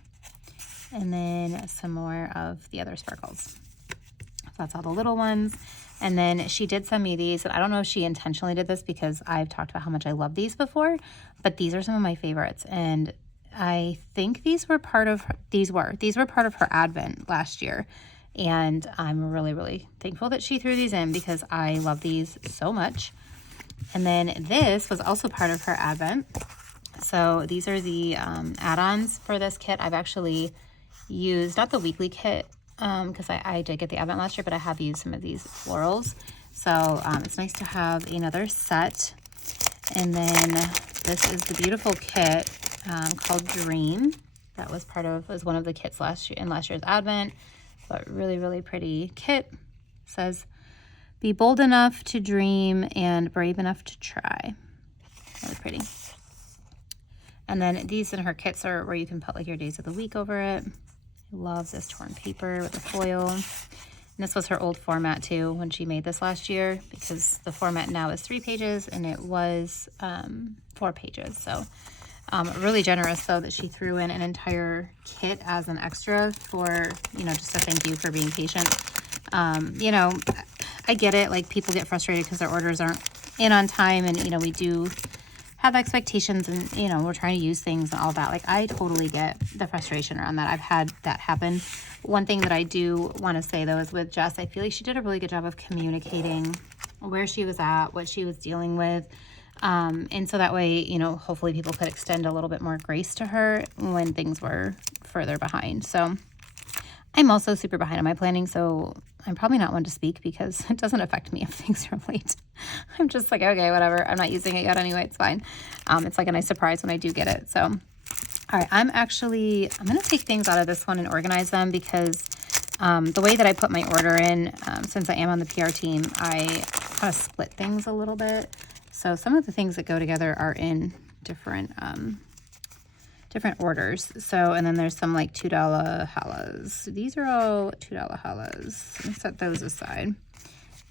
and then some more of the other sparkles. So that's all the little ones. And then she did send me these, and I don't know if she intentionally did this because I've talked about how much I love these before, but these are some of my favorites. And I think these were part of her Advent last year. And I'm really, really thankful that she threw these in because I love these so much. And then this was also part of her Advent. So these are the add-ons for this kit. I've actually used, not the weekly kit, because I did get the Advent last year, but I have used some of these florals. So it's nice to have another set. And then this is the beautiful kit called Dream. That was one of the kits in last year's Advent. But really, really pretty kit. It says, be bold enough to dream and brave enough to try. Really pretty. And then these in her kits are where you can put like your days of the week over it. I love this torn paper with the foil. And this was her old format too when she made this last year, because the format now is 3 pages and it was 4 pages. So really generous though that she threw in an entire kit as an extra for, you know, just a thank you for being patient. You know, I get it. Like people get frustrated because their orders aren't in on time, and, you know, we do have expectations, and, you know, we're trying to use things and all that. Like I totally get the frustration around that. I've had that happen. One thing that I do want to say though is with Jess, I feel like she did a really good job of communicating where she was at, what she was dealing with. And so that way, you know, hopefully people could extend a little bit more grace to her when things were further behind. So I'm also super behind on my planning, so I'm probably not one to speak because it doesn't affect me if things are late. I'm just like, okay, whatever. I'm not using it yet anyway. It's fine. It's like a nice surprise when I do get it. So, all right, I'm going to take things out of this one and organize them because the way that I put my order in, since I am on the PR team, I kind of split things a little bit. So some of the things that go together are in different orders. So, and then there's some like $2 halas. These are all $2 halas. Let me set those aside.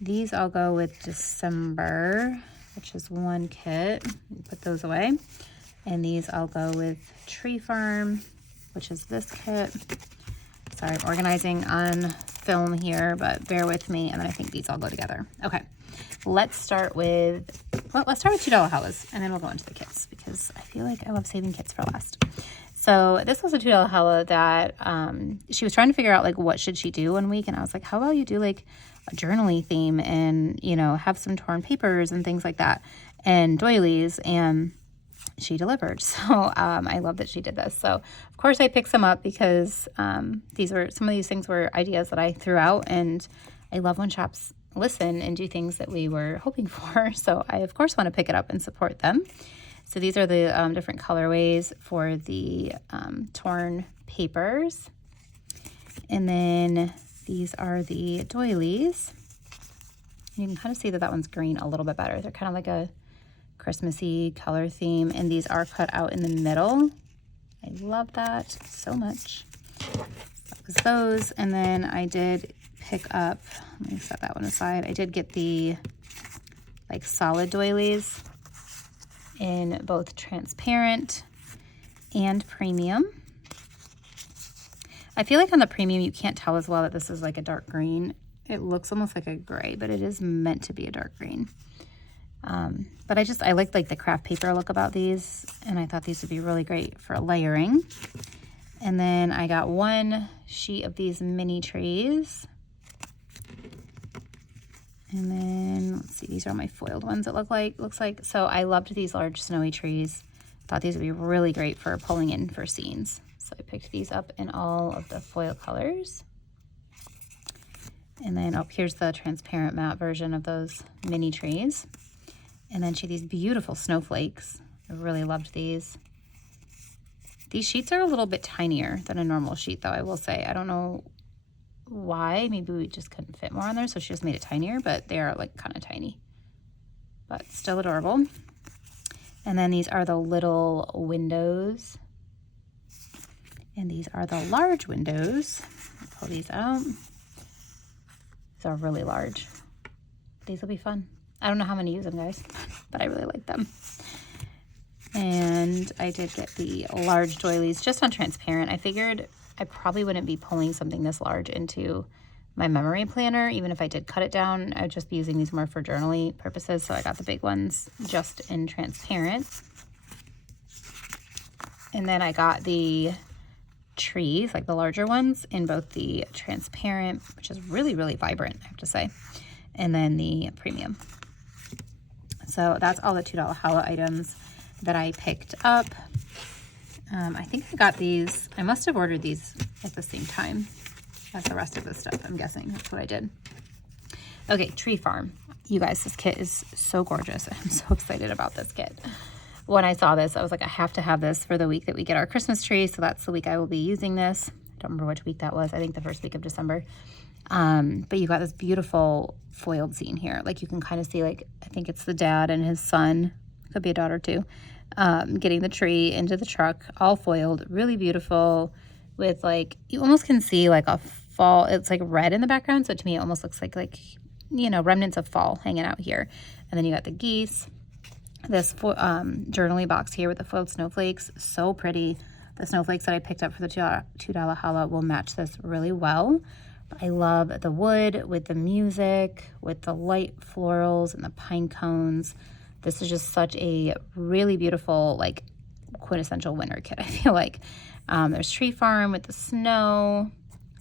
These I'll go with December, which is 1 kit. Put those away. And these I'll go with Tree Farm, which is this kit. Sorry, I'm organizing on film here, but bear with me. And then I think these all go together. Okay. Let's start with $2 halas, and then we'll go into the kits because I feel like I love saving kits for last. So this was a $2 hala that she was trying to figure out like what should she do one week, and I was like, how about you do like a journaling theme and, you know, have some torn papers and things like that and doilies, and she delivered. So I love that she did this. So of course I picked some up because some of these things were ideas that I threw out, and I love when shops listen and do things that we were hoping for. So I of course want to pick it up and support them. So these are the different colorways for the torn papers. And then these are the doilies. You can kind of see that one's green a little bit better. They're kind of like a Christmassy color theme, and these are cut out in the middle. I love that so much. That was those. And then I did pick up, let me set that one aside. I did get the like solid doilies in both transparent and premium. I feel like on the premium you can't tell as well that this is like a dark green. It looks almost like a gray, but it is meant to be a dark green. But I like the craft paper look about these, and I thought these would be really great for layering. And then I got 1 sheet of these mini trees. And then, let's see, these are my foiled ones, it looks like. So I loved these large snowy trees. Thought these would be really great for pulling in for scenes. So I picked these up in all of the foil colors. And then, oh, here's the transparent matte version of those mini trees. And then these beautiful snowflakes. I really loved these. These sheets are a little bit tinier than a normal sheet, though, I will say. I don't know why. Maybe we just couldn't fit more on there, so she just made it tinier, but they are like kind of tiny, but still adorable. And then these are the little windows, and these are the large windows. I'll pull these out. These are really large. These will be fun. I don't know how I'm going to use them, guys, but I really like them. And I did get the large doilies just on transparent. I figured I probably wouldn't be pulling something this large into my memory planner. Even if I did cut it down, I would just be using these more for journaling purposes. So I got the big ones just in transparent. And then I got the trees, like the larger ones, in both the transparent, which is really, really vibrant, I have to say, and then the premium. So that's all the $2 Holla items that I picked up. I think I got these, I must have ordered these at the same time as the rest of this stuff. I'm guessing that's what I did. Okay, Tree Farm. You guys, this kit is so gorgeous. I'm so excited about this kit. When I saw this, I was like, I have to have this for the week that we get our Christmas tree. So that's the week I will be using this. I don't remember which week that was. I think the first week of December. But you got this beautiful foiled scene here. Like you can kind of see, like, I think it's the dad and his son, could be a daughter too, getting the tree into the truck, all foiled, really beautiful, with like, you almost can see like a fall, it's like red in the background. So to me, it almost looks like, you know, remnants of fall hanging out here. And then you got the geese, this journaling box here with the foiled snowflakes, so pretty. The snowflakes that I picked up for the $2 Holla will match this really well. I love the wood with the music, with the light florals and the pine cones. This is just such a really beautiful, like, quintessential winter kit, I feel like. There's Tree Farm with the snow.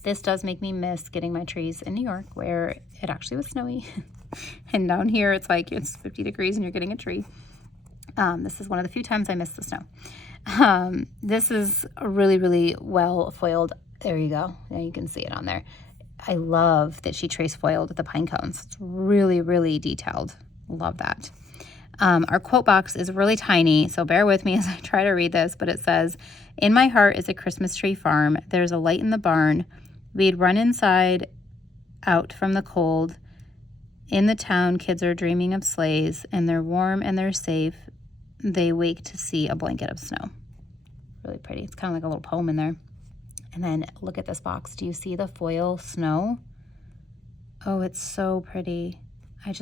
This does make me miss getting my trees in New York, where it actually was snowy. And down here, it's like it's 50 degrees and you're getting a tree. This is one of the few times I missed the snow. This is a really, really well foiled. There you go. Now you can see it on there. I love that she trace foiled the pine cones. It's really, really detailed. Love that. Our quote box is really tiny, so bear with me as I try to read this, but it says, "In my heart is a Christmas tree farm. There's a light in the barn. We'd run inside out from the cold. In the town, kids are dreaming of sleighs, and they're warm and they're safe. They wake to see a blanket of snow." Really pretty. It's kind of like a little poem in there. And then look at this box. Do you see the foil snow? Oh, it's so pretty. I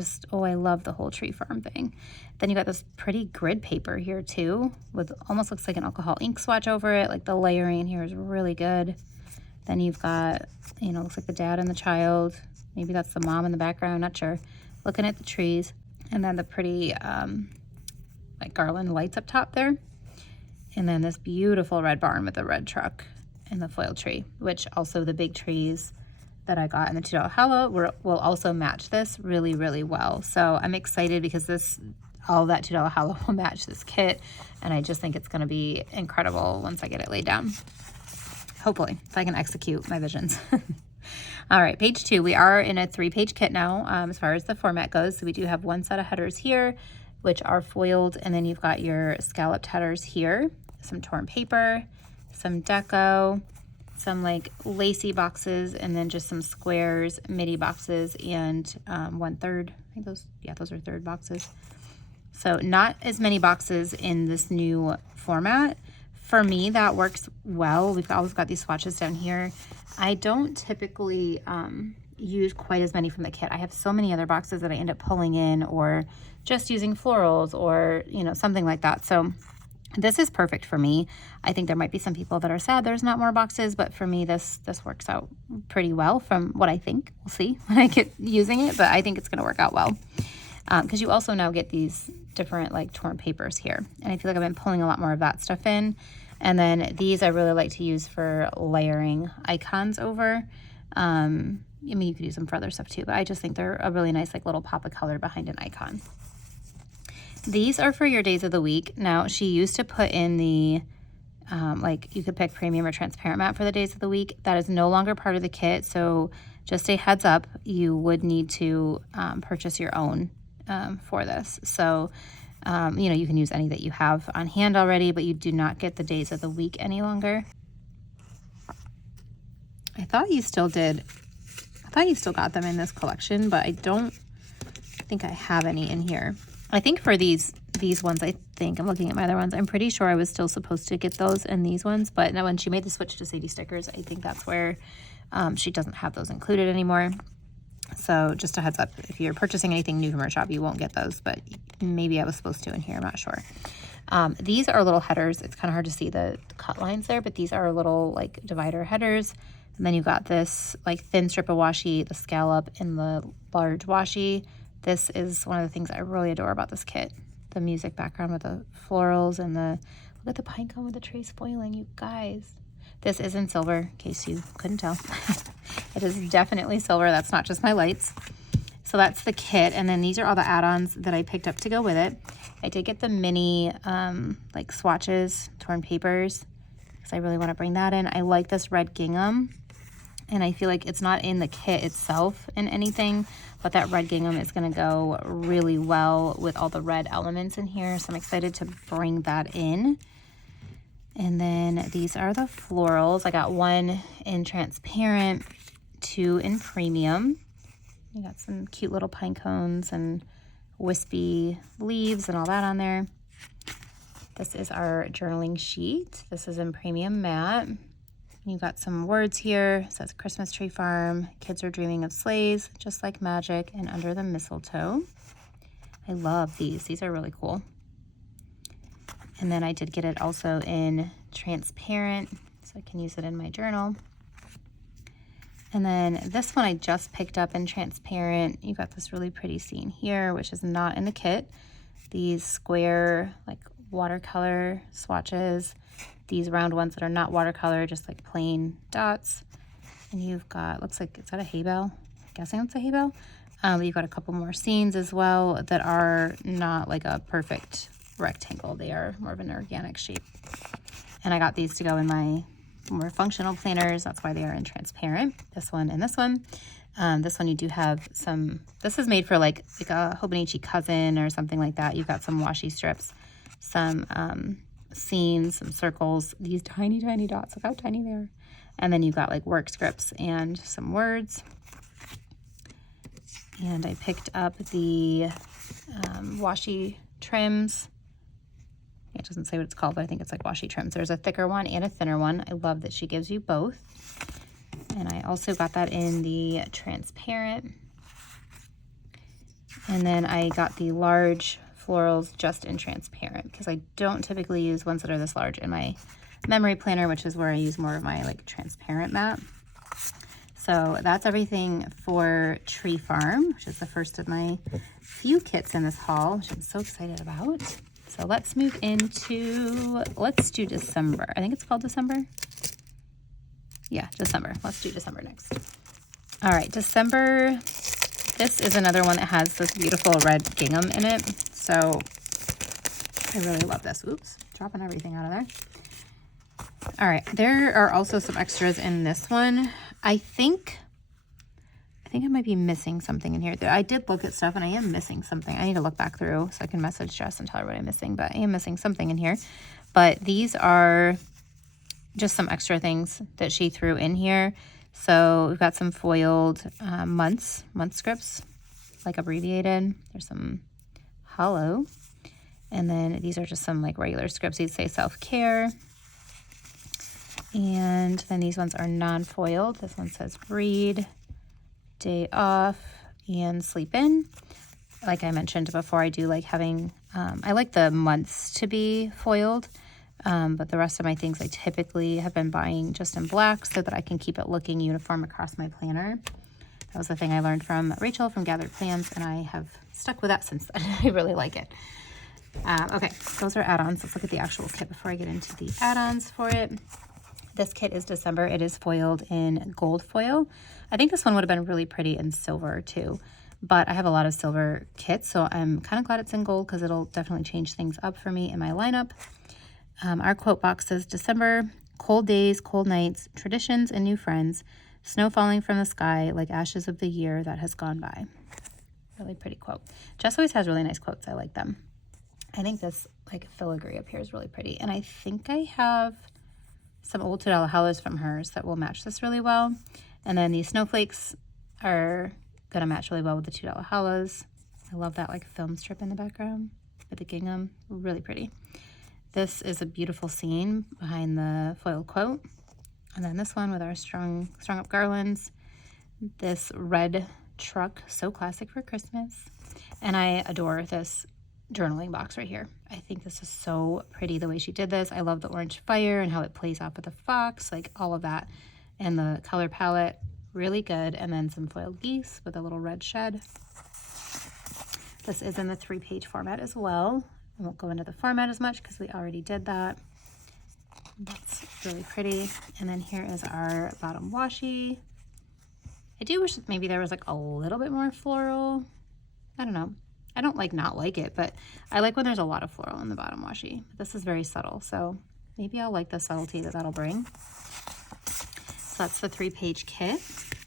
love the whole Tree Farm thing. Then you got this pretty grid paper here too, with almost looks like an alcohol ink swatch over it. Like the layering in here is really good. Then you've got, you know, looks like the dad and the child. Maybe that's the mom in the background, not sure. Looking at the trees. And then the pretty like garland lights up top there. And then this beautiful red barn with the red truck and the foiled tree, which also the big trees that I got in the $2 Holla will also match this really, really well. So I'm excited because all that $2 Holla will match this kit, and I just think it's going to be incredible once I get it laid down. Hopefully, if I can execute my visions. All right, page 2. We are in a 3-page kit now as far as the format goes. So we do have one set of headers here, which are foiled, and then you've got your scalloped headers here, some torn paper, some deco, some like lacy boxes, and then just some squares, midi boxes, and 1/3. I think those are third boxes. So not as many boxes in this new format. For me, that works well. We've always got these swatches down here. I don't typically use quite as many from the kit. I have so many other boxes that I end up pulling in, or just using florals, or, you know, something like that. So this is perfect for me. I think there might be some people that are sad there's not more boxes, but for me, this works out pretty well from what I think. We'll see when I get using it, but I think it's going to work out well. Because you also now get these different like torn papers here. And I feel like I've been pulling a lot more of that stuff in. And then these I really like to use for layering icons over. I mean, you could use them for other stuff too, but I just think they're a really nice like little pop of color behind an icon. These are for your days of the week. Now, she used to put in the, like, you could pick premium or transparent mat for the days of the week. That is no longer part of the kit, so just a heads up, you would need to purchase your own for this. So You know, you can use any that you have on hand already, but you do not get the days of the week any longer. I thought you still got them in this collection, but I don't think I have any in here. I think for these ones, I'm looking at my other ones, I'm pretty sure I was still supposed to get those in these ones, but now when she made the switch to Sadie stickers, I think that's where she doesn't have those included anymore. So just a heads up, if you're purchasing anything new from her shop, you won't get those, but maybe I was supposed to in here, I'm not sure. These are little headers. It's kind of hard to see the cut lines there, but these are little like divider headers. And then you've got this like thin strip of washi, the scallop, and the large washi. This is one of the things I really adore about this kit. The music background with the florals and look at the pine cone with the tray spoiling, you guys. This is in silver, in case you couldn't tell. It is definitely silver. That's not just my lights. So that's the kit. And then these are all the add-ons that I picked up to go with it. I did get the mini like swatches, torn papers, because I really want to bring that in. I like this red gingham. And I feel like it's not in the kit itself in anything, but that red gingham is going to go really well with all the red elements in here. So I'm excited to bring that in. And then these are the florals. I got one in transparent, 2 in premium. You got some cute little pine cones and wispy leaves and all that on there. This is our journaling sheet. This is in premium matte. You've got some words here. It says Christmas Tree Farm, kids are dreaming of sleighs, just like magic, and under the mistletoe. I love these. These are really cool. And then I did get it also in transparent, so I can use it in my journal. And then this one I just picked up in transparent. You've got this really pretty scene here, which is not in the kit. These square, like watercolor swatches. These round ones that are not watercolor, just like plain dots. And you've got, looks like, is that a hay bale? I'm guessing it's a hay bale. You've got a couple more scenes as well that are not like a perfect rectangle. They are more of an organic shape. And I got these to go in my more functional planners. That's why they are in transparent. This one and this one. This one you do have some, this is made for like a Hobonichi cousin or something like that. You've got some washi strips, some scenes, some circles, these tiny, tiny dots. Look how tiny they are. And then you've got like work scripts and some words. And I picked up the washi trims. It doesn't say what it's called, but I think it's like washi trims. There's a thicker one and a thinner one. I love that she gives you both. And I also got that in the transparent. And then I got the large florals just in transparent because I don't typically use ones that are this large in my memory planner, which is where I use more of my like transparent mat. So that's everything for Tree Farm, which is the first of my few kits in this haul, which I'm so excited about. So let's move into, let's do December. I think it's called December. Yeah, December. Let's do December next. All right, December. This is another one that has this beautiful red gingham in it. So I really love this. Oops, dropping everything out of there. All right, there are also some extras in this one. I think I might be missing something in here. I did look at stuff and I am missing something. I need to look back through so I can message Jess and tell her what I'm missing, but I am missing something in here. But these are just some extra things that she threw in here. So we've got some foiled month scripts, like abbreviated. There's some hollow. And then these are just some like regular scripts. These say self-care. And then these ones are non-foiled. This one says read, day off, and sleep in. Like I mentioned before, I do like having, I like the months to be foiled. But the rest of my things I typically have been buying just in black so that I can keep it looking uniform across my planner. That was the thing I learned from Rachel from Gathered Plans, and I have stuck with that since then. I really like it. Okay, those are add-ons. Let's look at the actual kit before I get into the add-ons for it. This kit is December. It is foiled in gold foil. I think this one would have been really pretty in silver too, but I have a lot of silver kits, so I'm kind of glad it's in gold because it'll definitely change things up for me in my lineup. Our quote box says, December, cold days, cold nights, traditions and new friends, snow falling from the sky like ashes of the year that has gone by. Really pretty quote. Jess always has really nice quotes. I like them. I think this like filigree up here is really pretty. And I think I have some old $2 hollows from hers that will match this really well. And then these snowflakes are gonna match really well with the $2 hollows. I love that like film strip in the background with the gingham, really pretty. This is a beautiful scene behind the foiled quote. And then this one with our strung up garlands. This red truck, so classic for Christmas. And I adore this journaling box right here. I think this is so pretty the way she did this. I love the orange fire and how it plays off with the fox, like all of that. And the color palette, really good. And then some foiled geese with a little red shed. This is in the 3-page format as well. I won't go into the format as much because we already did that. That's really pretty. And then here is our bottom washi. I do wish maybe there was like a little bit more floral. I don't know. I don't like not like it, but I like when there's a lot of floral in the bottom washi. This is very subtle, so maybe I'll like the subtlety that that'll bring. So that's the 3-page kit.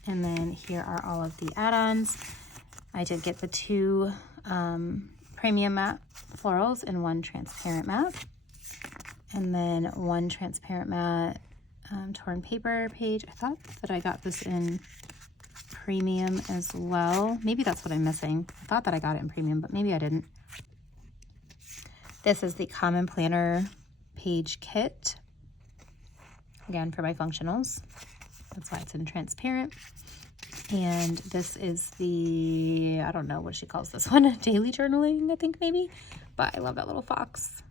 And then here are all of the add-ons. I did get the 2 premium matte florals and 1 transparent matte. And then 1 transparent matte torn paper page. I thought that I got this in premium as well. Maybe that's what I'm missing. I thought that I got it in premium, but maybe I didn't. This is the Common Planner page kit. Again, for my functionals. That's why it's in transparent. And this is the, I don't know what she calls this one, daily journaling, I think maybe. But I love that little fox.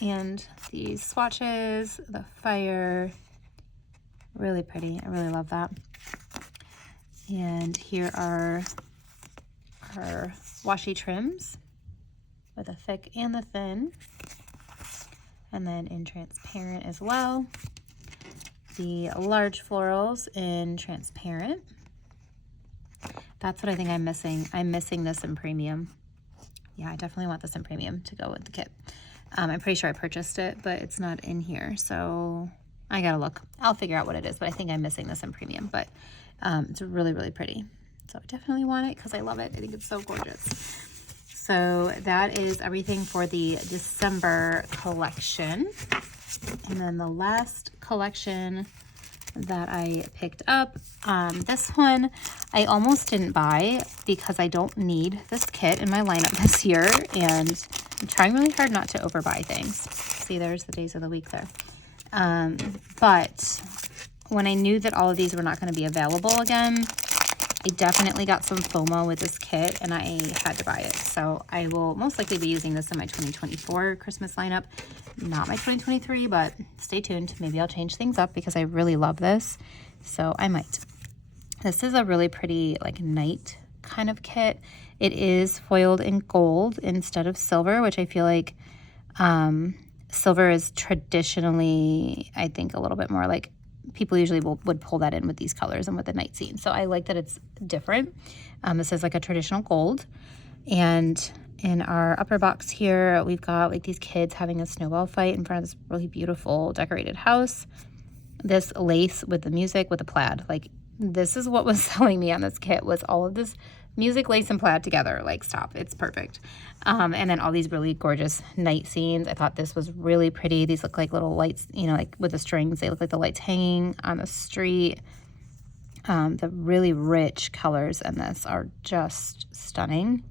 And these swatches, the fire, really pretty. I really love that. And here are our washi trims with the thick and the thin. And then in transparent as well. The large florals in transparent. That's what I think I'm missing. I'm missing this in premium. Yeah, I definitely want this in premium to go with the kit. I'm pretty sure I purchased it, but it's not in here. So I gotta look. I'll figure out what it is, but I think I'm missing this in premium. But it's really, really pretty. So I definitely want it because I love it. I think it's so gorgeous. So that is everything for the December collection. And then the last collection that I picked up, this one I almost didn't buy because I don't need this kit in my lineup this year, and I'm trying really hard not to overbuy things. See, there's the days of the week there. But when I knew that all of these were not going to be available again, I definitely got some FOMO with this kit and I had to buy it. So I will most likely be using this in my 2024 Christmas lineup, not my 2023, but stay tuned. Maybe I'll change things up because I really love this. So I might. This is a really pretty like night kind of kit. It is foiled in gold instead of silver, which I feel like silver is traditionally, I think, a little bit more like people usually would pull that in with these colors and with the night scene. So I like that it's different. This is like a traditional gold. And in our upper box here, we've got like these kids having a snowball fight in front of this really beautiful decorated house. This lace with the music with the plaid. Like this is what was selling me on this kit, was all of this music, lace, and plaid together. Like stop, it's perfect. And then all these really gorgeous night scenes. I thought this was really pretty. These look like little lights, you know, like with the strings, they look like the lights hanging on the street. The really rich colors in this are just stunning.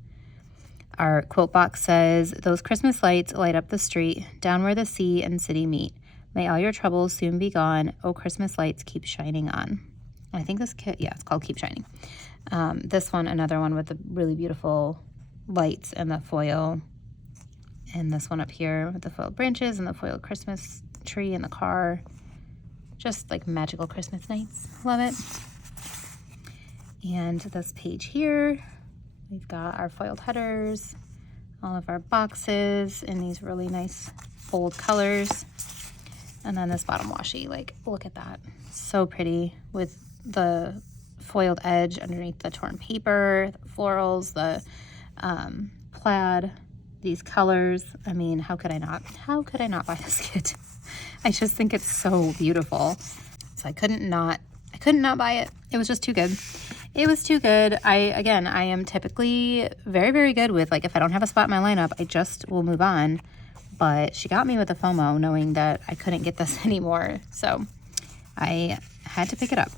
Our quote box says, "Those Christmas lights light up the street, down where the sea and city meet. May all your troubles soon be gone. Oh, Christmas lights keep shining on." And I think this kit, yeah, it's called Keep Shining. This one, another one with the really beautiful lights and the foil. And this one up here with the foiled branches and the foiled Christmas tree in the car. Just like magical Christmas nights. Love it. And this page here, we've got our foiled headers, all of our boxes in these really nice bold colors. And then this bottom washi, like, look at that. So pretty with the foiled edge underneath the torn paper, the florals, the plaid, these colors. I mean, how could I not buy this kit? I just think it's so beautiful. So I couldn't not buy it. It was just too good. It was too good. I am typically very, very good with, like, if I don't have a spot in my lineup, I just will move on. But she got me with the FOMO, knowing that I couldn't get this anymore. So I had to pick it up.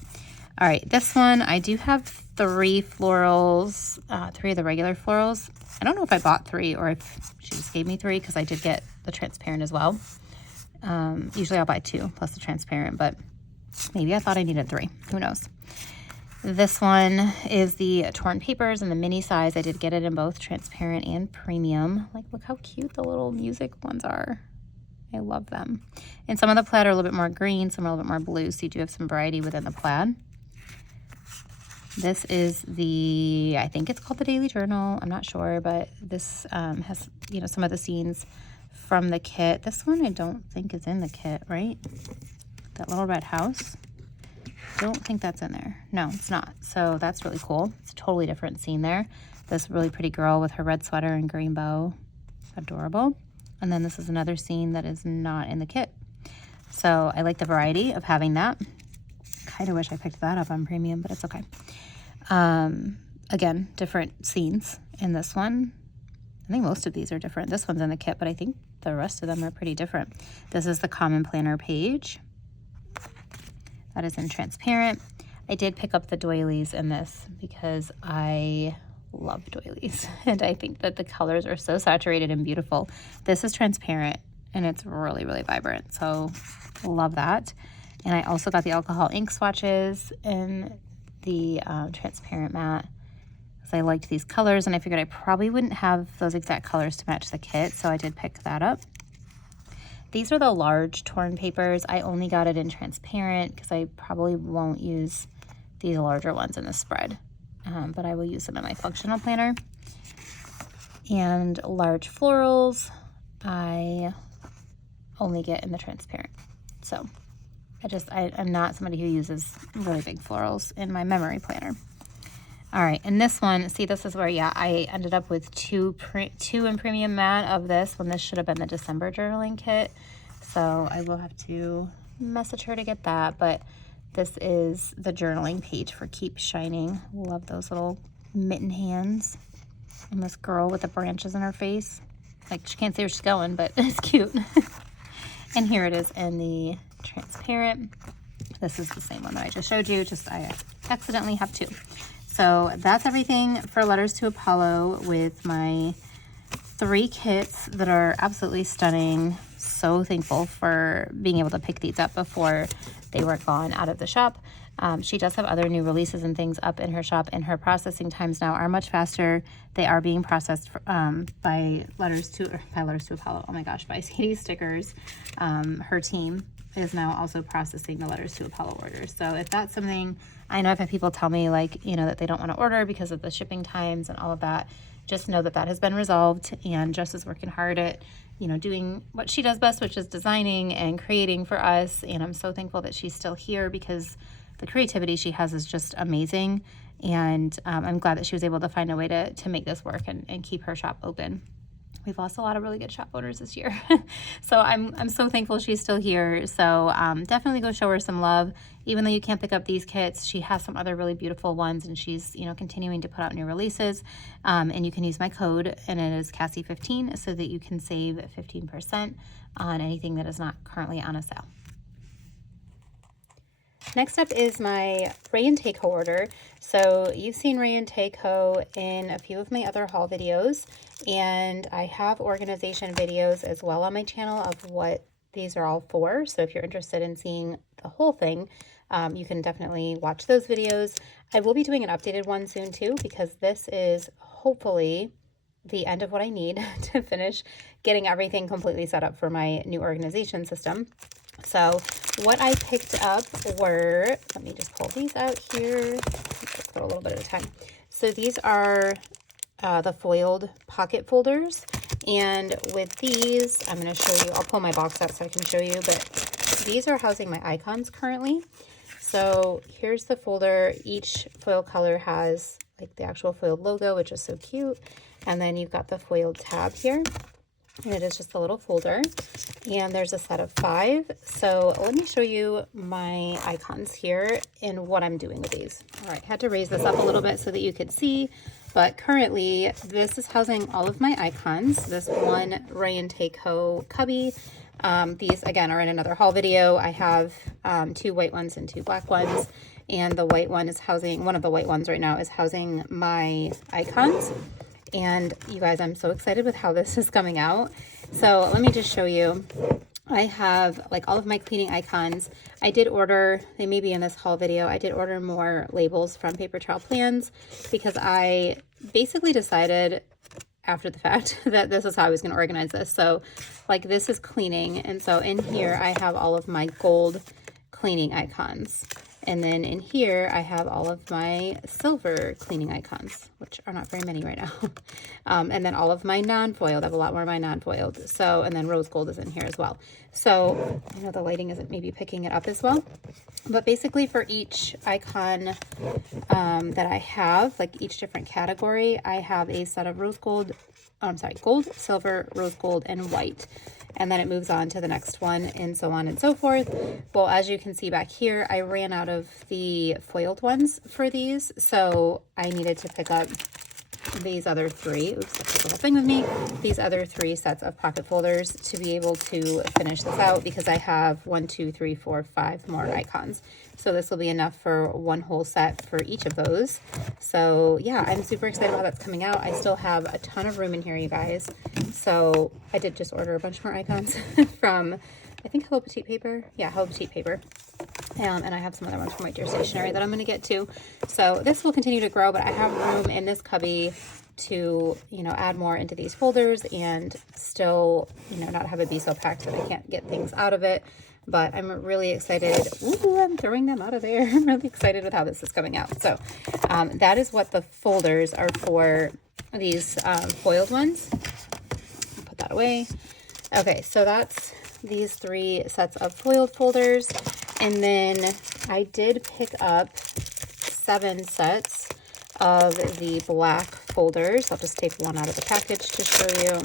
All right, this one, I do have 3 florals, 3 of the regular florals. I don't know if I bought 3 or if she just gave me 3, because I did get the transparent as well. Usually I'll buy 2 plus the transparent, but maybe I thought I needed 3. Who knows? This one is the torn papers in the mini size. I did get it in both transparent and premium. Like, look how cute the little music ones are. I love them. And some of the plaid are a little bit more green, some are a little bit more blue, so you do have some variety within the plaid. This is the, I think it's called the Daily Journal. I'm not sure, but this has, you know, some of the scenes from the kit. This one I don't think is in the kit, right? That little red house. Don't think that's in there. No, it's not. So that's really cool. It's a totally different scene there. This really pretty girl with her red sweater and green bow. Adorable. And then this is another scene that is not in the kit. So I like the variety of having that. Kind of wish I picked that up on premium, but it's okay. Again, different scenes in this one. I think most of these are different. This one's in the kit, but I think the rest of them are pretty different. This is the Common Planner page. That is in transparent. I did pick up the doilies in this because I love doilies and I think that the colors are so saturated and beautiful. This is transparent and it's really, really vibrant, so love that. And I also got the alcohol ink swatches in the transparent matte because I liked these colors and I figured I probably wouldn't have those exact colors to match the kit, so I did pick that up. These are the large torn papers. I only got it in transparent because I probably won't use these larger ones in the spread, but I will use them in my functional planner. And large florals, I only get in the transparent. So I'm not somebody who uses really big florals in my memory planner. All right, and this one, see, this is where, yeah, I ended up with two in premium matte of this when this should have been the December journaling kit. So I will have to message her to get that, but this is the journaling page for Keep Shining. Love those little mitten hands. And this girl with the branches in her face. Like, she can't see where she's going, but it's cute. And here it is in the transparent. This is the same one that I just showed you, just I accidentally have 2. So that's everything for Letters to Apollo with my 3 kits that are absolutely stunning. So thankful for being able to pick these up before they were gone out of the shop. She does have other new releases and things up in her shop, and her processing times now are much faster. They are being processed by Letters to Apollo. Oh my gosh, by Sadie Stickers. Her team is now also processing the Letters to Apollo orders. So if that's something, I know I've had people tell me, like, you know, that they don't want to order because of the shipping times and all of that. Just know that that has been resolved, and Jess is working hard at, you know, doing what she does best, which is designing and creating for us. And I'm so thankful that she's still here because the creativity she has is just amazing. And I'm glad that she was able to find a way to make this work and keep her shop open. We've lost a lot of really good shop owners this year. So I'm so thankful she's still here. So definitely go show her some love. Even though you can't pick up these kits, she has some other really beautiful ones, and she's, you know, continuing to put out new releases. And you can use my code, and it is Cassie15, so that you can save 15% on anything that is not currently on a sale. Next up is my Rae and Tay Co order. So you've seen Rae and Tay Co in a few of my other haul videos, and I have organization videos as well on my channel of what these are all for. So if you're interested in seeing the whole thing, you can definitely watch those videos. I will be doing an updated one soon too, because this is hopefully the end of what I need to finish getting everything completely set up for my new organization system. So what I picked up were, let me just pull these out here. Let's go a little bit at a time. So these are the foiled pocket folders. And with these, I'm going to show you, I'll pull my box out so I can show you, but these are housing my icons currently. So here's the folder. Each foil color has like the actual foiled logo, which is so cute. And then you've got the foiled tab here. And it is just a little folder, and there's a set of 5. So let me show you my icons here and what I'm doing with these. All right, had to raise this up a little bit so that you could see, but currently this is housing all of my icons. This one Rae and Tay Co cubby. These again are in another haul video. I have 2 white ones and 2 black ones, and the white one is housing, one of the white ones right now is housing my icons. And you guys, I'm so excited with how this is coming out. So let me just show you. I have like all of my cleaning icons. I did order, they may be in this haul video, I did order more labels from Paper Trail Plans because I basically decided after the fact that this is how I was going to organize this. So like this is cleaning, and so in here I have all of my gold cleaning icons. And then in here, I have all of my silver cleaning icons, which are not very many right now. And then all of my non-foiled. I have a lot more of my non-foiled. So, and then rose gold is in here as well. So, I know the lighting isn't maybe picking it up as well. But basically for each icon that I have, like each different category, I have a set of rose gold, gold, silver, rose gold, and white. And then it moves on to the next one and so on and so forth. Well, as you can see back here, I ran out of the foiled ones for these. So I needed to pick up these other 3. Oops, I took the whole thing with me. These other 3 sets of pocket folders to be able to finish this out because I have 1, 2, 3, 4, 5 more icons. So this will be enough for one whole set for each of those. So yeah, I'm super excited about how that's coming out. I still have a ton of room in here, you guys. So I did just order a bunch more icons from, I think, Hello Petite Paper. Yeah, Hello Petite Paper. And I have some other ones from White Deer Stationery that I'm going to get to. So this will continue to grow, but I have room in this cubby to, you know, add more into these folders and still, you know, not have it be so packed that I can't get things out of it. But I'm really excited. Ooh, I'm throwing them out of there. I'm really excited with how this is coming out. So that is what the folders are for, these foiled ones. I'll put that away. Okay, so that's these 3 sets of foiled folders. And then I did pick up 7 sets of the black folders. I'll just take one out of the package to show you.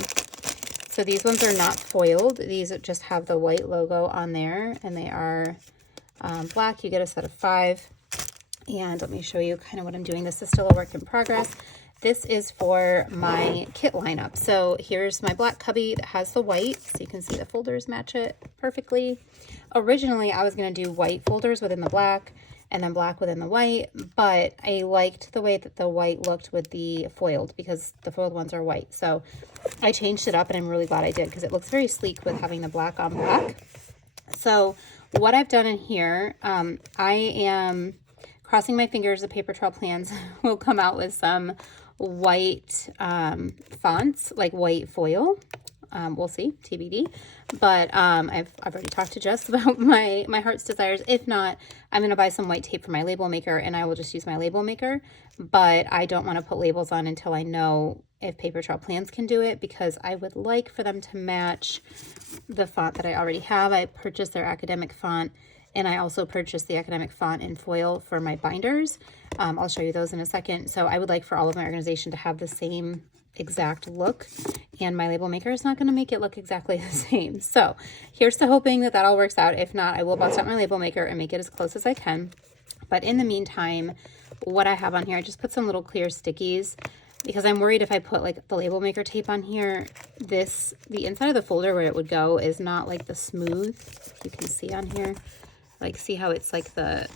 So these ones are not foiled. These just have the white logo on there, and they are black. You get a set of 5. And let me show you kind of what I'm doing. This is still a work in progress. This is for my kit lineup. So here's my black cubby that has the white. So you can see the folders match it perfectly. Originally, I was going to do white folders within the black and then black within the white, but I liked the way that the white looked with the foiled because the foiled ones are white. So I changed it up, and I'm really glad I did because it looks very sleek with having the black on black. So what I've done in here, I am crossing my fingers the Paper Trail Plans will come out with some white fonts, like white foil. We'll see, TBD. But I've already talked to Jess about my heart's desires. If not, I'm going to buy some white tape for my label maker, and I will just use my label maker. But I don't want to put labels on until I know if Paper Trail Plans can do it, because I would like for them to match the font that I already have. I purchased their academic font, and I also purchased the academic font in foil for my binders. I'll show you those in a second. So I would like for all of my organization to have the same exact look, and my label maker is not going to make it look exactly the same. So here's to hoping that that all works out. If not, I will bust out my label maker and make it as close as I can. But in the meantime, what I have on here, I just put some little clear stickies because I'm worried if I put like the label maker tape on here, the inside of the folder where it would go is not like the smooth, you can see on here, like see how it's like the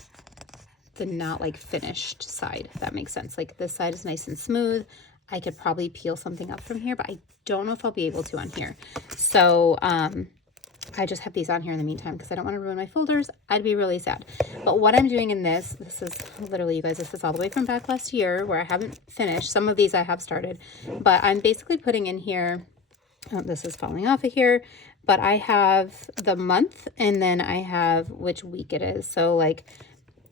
not like finished side, if that makes sense. Like this side is nice and smooth. I could probably peel something up from here, but I don't know if I'll be able to on here. So I just have these on here in the meantime because I don't want to ruin my folders. I'd be really sad. But what I'm doing in this is literally, you guys, this is all the way from back last year where I haven't finished. Some of these I have started, but I'm basically putting in here, this is falling off of here, but I have the month and then I have which week it is. So like,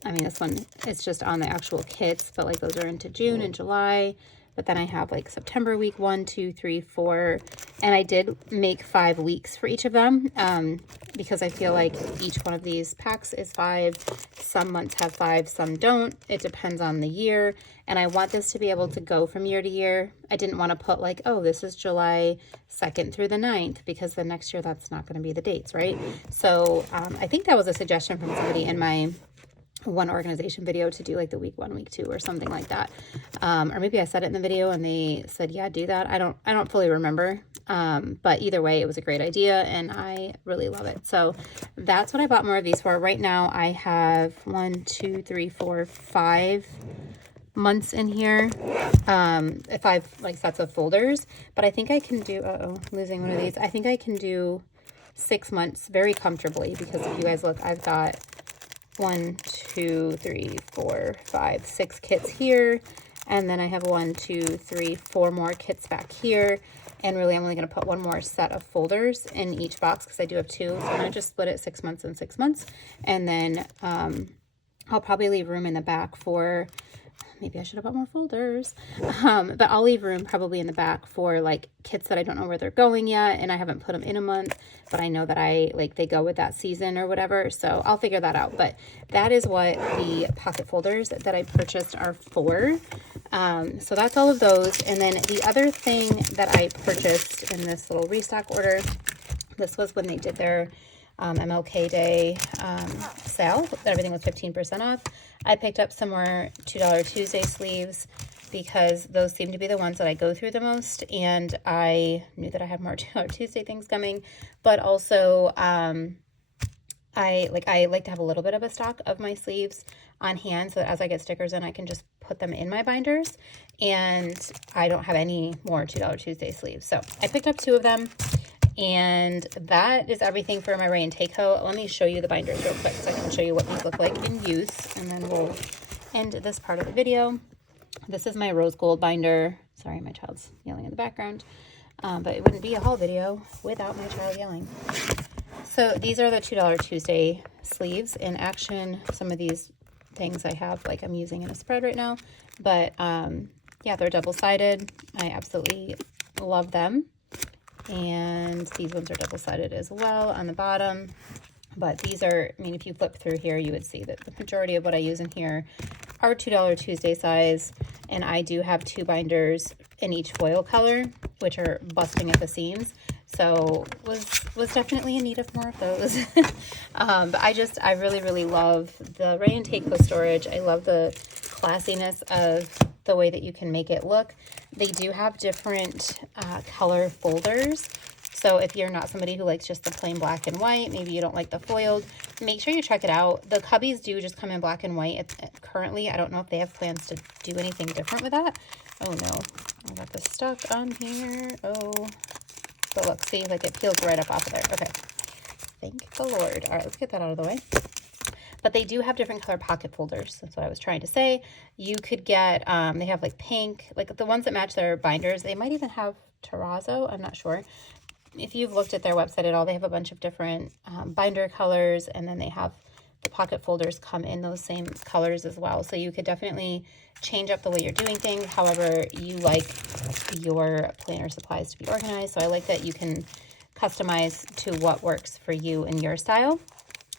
I mean, this one, it's just on the actual kits, but like those are into June and July. but then I have like September week 1, 2, 3, 4, and I did make 5 weeks for each of them, because I feel like each one of these packs is 5. Some months have 5, some don't. It depends on the year, and I want this to be able to go from year to year. I didn't want to put like, oh, this is July 2nd through the 9th, because the next year that's not going to be the dates, right? So I think that was a suggestion from somebody in my one organization video to do like the week 1, week 2 or something like that. Or maybe I said it in the video and they said, yeah, do that. I don't fully remember. But either way, it was a great idea and I really love it. So that's what I bought more of these for. Right now I have 1, 2, 3, 4, 5 months in here. 5 like sets of folders, but I think I can do, losing one of these. I think I can do 6 months very comfortably, because if you guys look, I've got 1, 2, 3, 4, 5, 6 kits here, and then I have 1, 2, 3, 4 more kits back here, and really I'm only going to put 1 more set of folders in each box because I do have 2, so I'm going to just split it 6 months and 6 months, and then I'll probably leave room in the back for, maybe I should have bought more folders, but I'll leave room probably in the back for like kits that I don't know where they're going yet, and I haven't put them in a month, but I know that they go with that season or whatever, so I'll figure that out. But that is what the pocket folders that I purchased are for. So that's all of those. And then the other thing that I purchased in this little restock order, this was when they did their MLK Day sale, that everything was 15% off. I picked up some more $2 Tuesday sleeves because those seem to be the ones that I go through the most, and I knew that I had more $2 Tuesday things coming, but also I like to have a little bit of a stock of my sleeves on hand so that as I get stickers in, I can just put them in my binders, and I don't have any more $2 Tuesday sleeves. So I picked up 2 of them. And that is everything for my Rae and Tay Co. Let me show you the binders real quick so I can show you what these look like in use, and then we'll end this part of the video. This is my rose gold binder. Sorry, my child's yelling in the background, but it wouldn't be a haul video without my child yelling. So these are the $2 Tuesday sleeves in action. Some of these things I have, like I'm using in a spread right now, but yeah, they're double-sided. I absolutely love them. And these ones are double-sided as well on the bottom, but these are, I mean, if you flip through here, you would see that the majority of what I use in here are $2 Tuesday size, and I do have 2 binders in each foil color, which are busting at the seams, so was definitely in need of more of those. But I really love the Rae and Tay Co storage. I love the classiness of the way that you can make it look. They do have different color folders, so if you're not somebody who likes just the plain black and white, maybe you don't like the foiled, make sure you check it out. The cubbies do just come in black and white currently. I don't know if they have plans to do anything different with that. Oh no, I got this stuck on here. Oh, but look, see, like it peels right up off of there. Okay, thank the Lord. All right, let's get that out of the way. But they do have different color pocket folders. That's what I was trying to say. You could get, they have like pink, like the ones that match their binders. They might even have terrazzo, I'm not sure. If you've looked at their website at all, they have a bunch of different binder colors, and then they have the pocket folders come in those same colors as well. So you could definitely change up the way you're doing things, however you like your planner supplies to be organized. So I like that you can customize to what works for you and your style.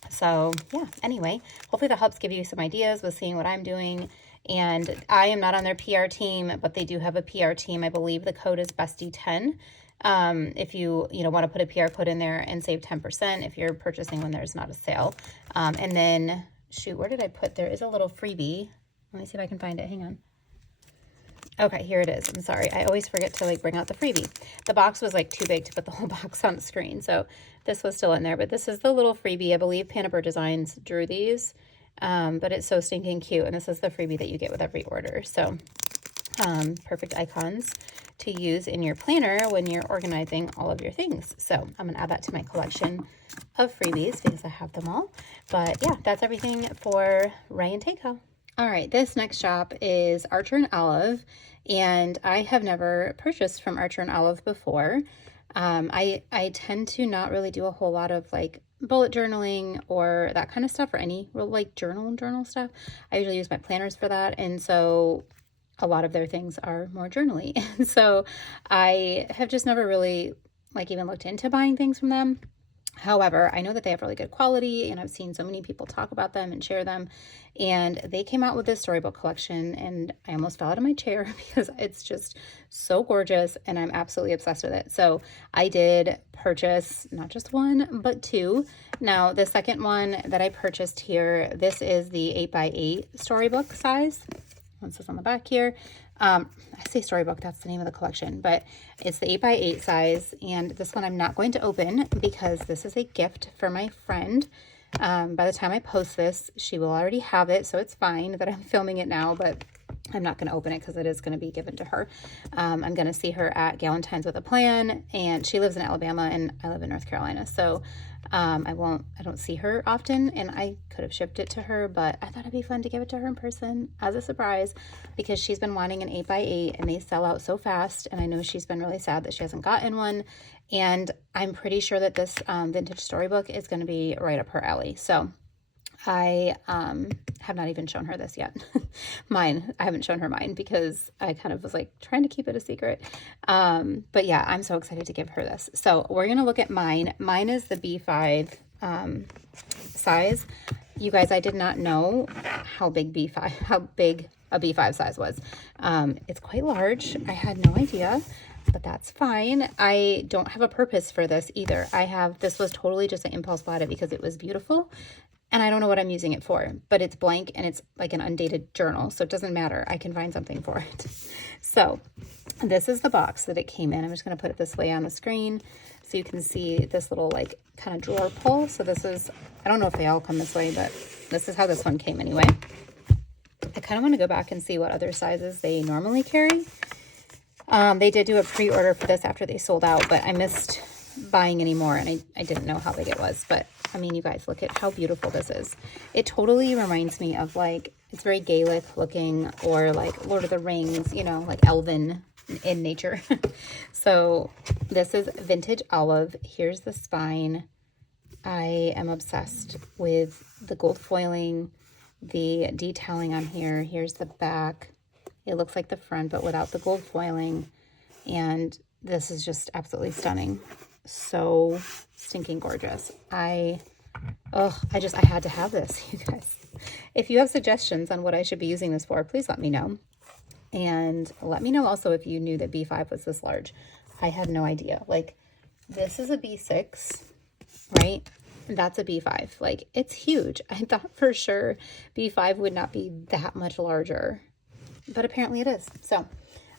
So yeah, anyway, hopefully that helps give you some ideas with seeing what I'm doing. And I am not on their PR team, but they do have a PR team. I believe the code is Bestie10. If you want to put a PR code in there and save 10% if you're purchasing when there's not a sale. And then, shoot, where did I put, there is a little freebie. Let me see if I can find it. Hang on. Okay, here it is. I'm sorry. I always forget to like bring out the freebie. The box was like too big to put the whole box on the screen. So this was still in there, but this is the little freebie. I believe Panaper Designs drew these, but it's so stinking cute. And this is the freebie that you get with every order. So perfect icons to use in your planner when you're organizing all of your things. So I'm going to add that to my collection of freebies because I have them all. But yeah, that's everything for Rae and Tay Co. All right, this next shop is Archer and Olive, and I have never purchased from Archer and Olive before. I tend to not really do a whole lot of like bullet journaling or that kind of stuff, or any real like journal stuff. I usually use my planners for that, and so a lot of their things are more journaly. And so I have just never really like even looked into buying things from them. However, I know that they have really good quality, and I've seen so many people talk about them and share them. And they came out with this storybook collection, and I almost fell out of my chair because it's just so gorgeous, and I'm absolutely obsessed with it. So I did purchase not just one, but two. Now, the second one that I purchased here, this is the 8x8 storybook size. It says on the back here. I say storybook, that's the name of the collection, but it's the 8x8 size. And this one I'm not going to open because this is a gift for my friend. By the time I post this, she will already have it, so it's fine that I'm filming it now, but I'm not going to open it because it is going to be given to her. I'm going to see her at Galentine's with a Plan, and she lives in Alabama and I live in North Carolina, so I don't see her often, and I could have shipped it to her, but I thought it'd be fun to give it to her in person as a surprise because she's been wanting an 8x8 and they sell out so fast, and I know she's been really sad that she hasn't gotten one, and I'm pretty sure that this vintage storybook is going to be right up her alley. So I have not even shown her this yet. Mine, I haven't shown her mine because I kind of was like trying to keep it a secret. But yeah, I'm so excited to give her this. So we're going to look at mine. Mine is the B5 size. You guys, I did not know how big a B5 size was. It's quite large. I had no idea, but that's fine. I don't have a purpose for this either. This was totally just an impulse bought it because it was beautiful. And I don't know what I'm using it for, but it's blank and it's like an undated journal. So it doesn't matter. I can find something for it. So this is the box that it came in. I'm just going to put it this way on the screen so you can see this little like kind of drawer pull. So this is, I don't know if they all come this way, but this is how this one came anyway. I kind of want to go back and see what other sizes they normally carry. They did do a pre-order for this after they sold out, but I missed buying any more, and I didn't know how big it was. But I mean, you guys, look at how beautiful this is. It totally reminds me of like, it's very Gaelic looking, or like Lord of the Rings, you know, like elven in nature. So this is vintage olive. Here's the spine. I am obsessed with the gold foiling, the detailing on here. Here's the back. It looks like the front, but without the gold foiling. And this is just absolutely stunning. So stinking gorgeous. I had to have this, you guys. If you have suggestions on what I should be using this for, please let me know. And let me know also if you knew that B5 was this large. I had no idea. Like, this is a B6, right? That's a B5. Like, it's huge. I thought for sure B5 would not be that much larger, but apparently it is. So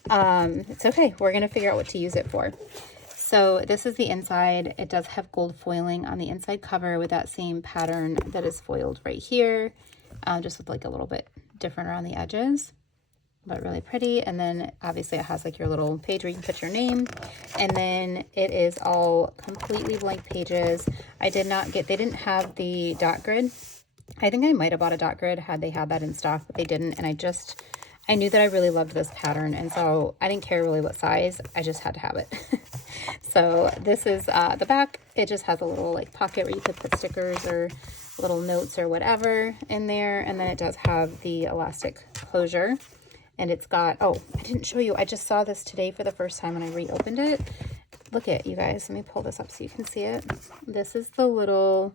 it's okay. We're going to figure out what to use it for. So this is the inside. It does have gold foiling on the inside cover with that same pattern that is foiled right here, just with like a little bit different around the edges, but really pretty. And then obviously it has like your little page where you can put your name. And then it is all completely blank pages. They didn't have the dot grid. I think I might have bought a dot grid had they had that in stock, but they didn't. And I knew that I really loved this pattern, and so I didn't care really what size. I just had to have it. So this is the back. It just has a little like pocket where you could put stickers or little notes or whatever in there. And then it does have the elastic closure, and it's got, oh, I didn't show you. I just saw this today for the first time when I reopened it. Look at, you guys, let me pull this up so you can see it. This is the little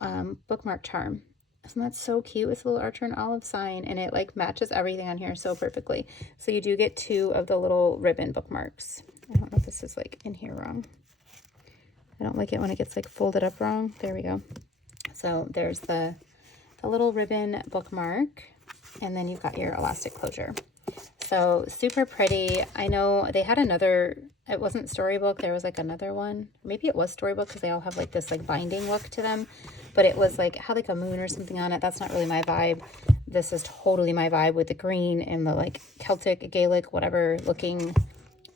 bookmark charm. Isn't that so cute? It's a little Archer and Olive sign, and it like matches everything on here so perfectly. So you do get two of the little ribbon bookmarks. I don't know if this is like in here wrong. I don't like it when it gets like folded up wrong. There we go. So there's the little ribbon bookmark, and then you've got your elastic closure. So super pretty. I know they had another, it wasn't storybook, there was like another one. Maybe it was storybook because they all have like this like binding look to them. But it was like, had like a moon or something on it. That's not really my vibe. This is totally my vibe with the green and the like Celtic, Gaelic, whatever looking.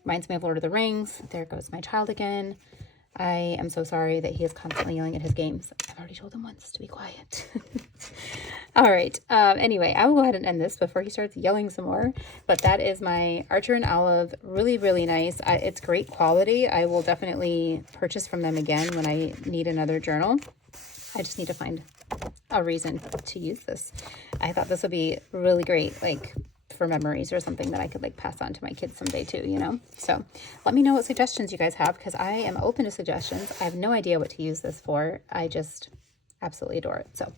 Reminds me of Lord of the Rings. There goes my child again. I am so sorry that he is constantly yelling at his games. I've already told him once to be quiet. All right. Anyway, I will go ahead and end this before he starts yelling some more. But that is my Archer and Olive. Really, really nice. It's great quality. I will definitely purchase from them again when I need another journal. I just need to find a reason to use this. I thought this would be really great, like for memories or something that I could like pass on to my kids someday too, you know? So let me know what suggestions you guys have, because I am open to suggestions. I have no idea what to use this for. I just absolutely adore it. So,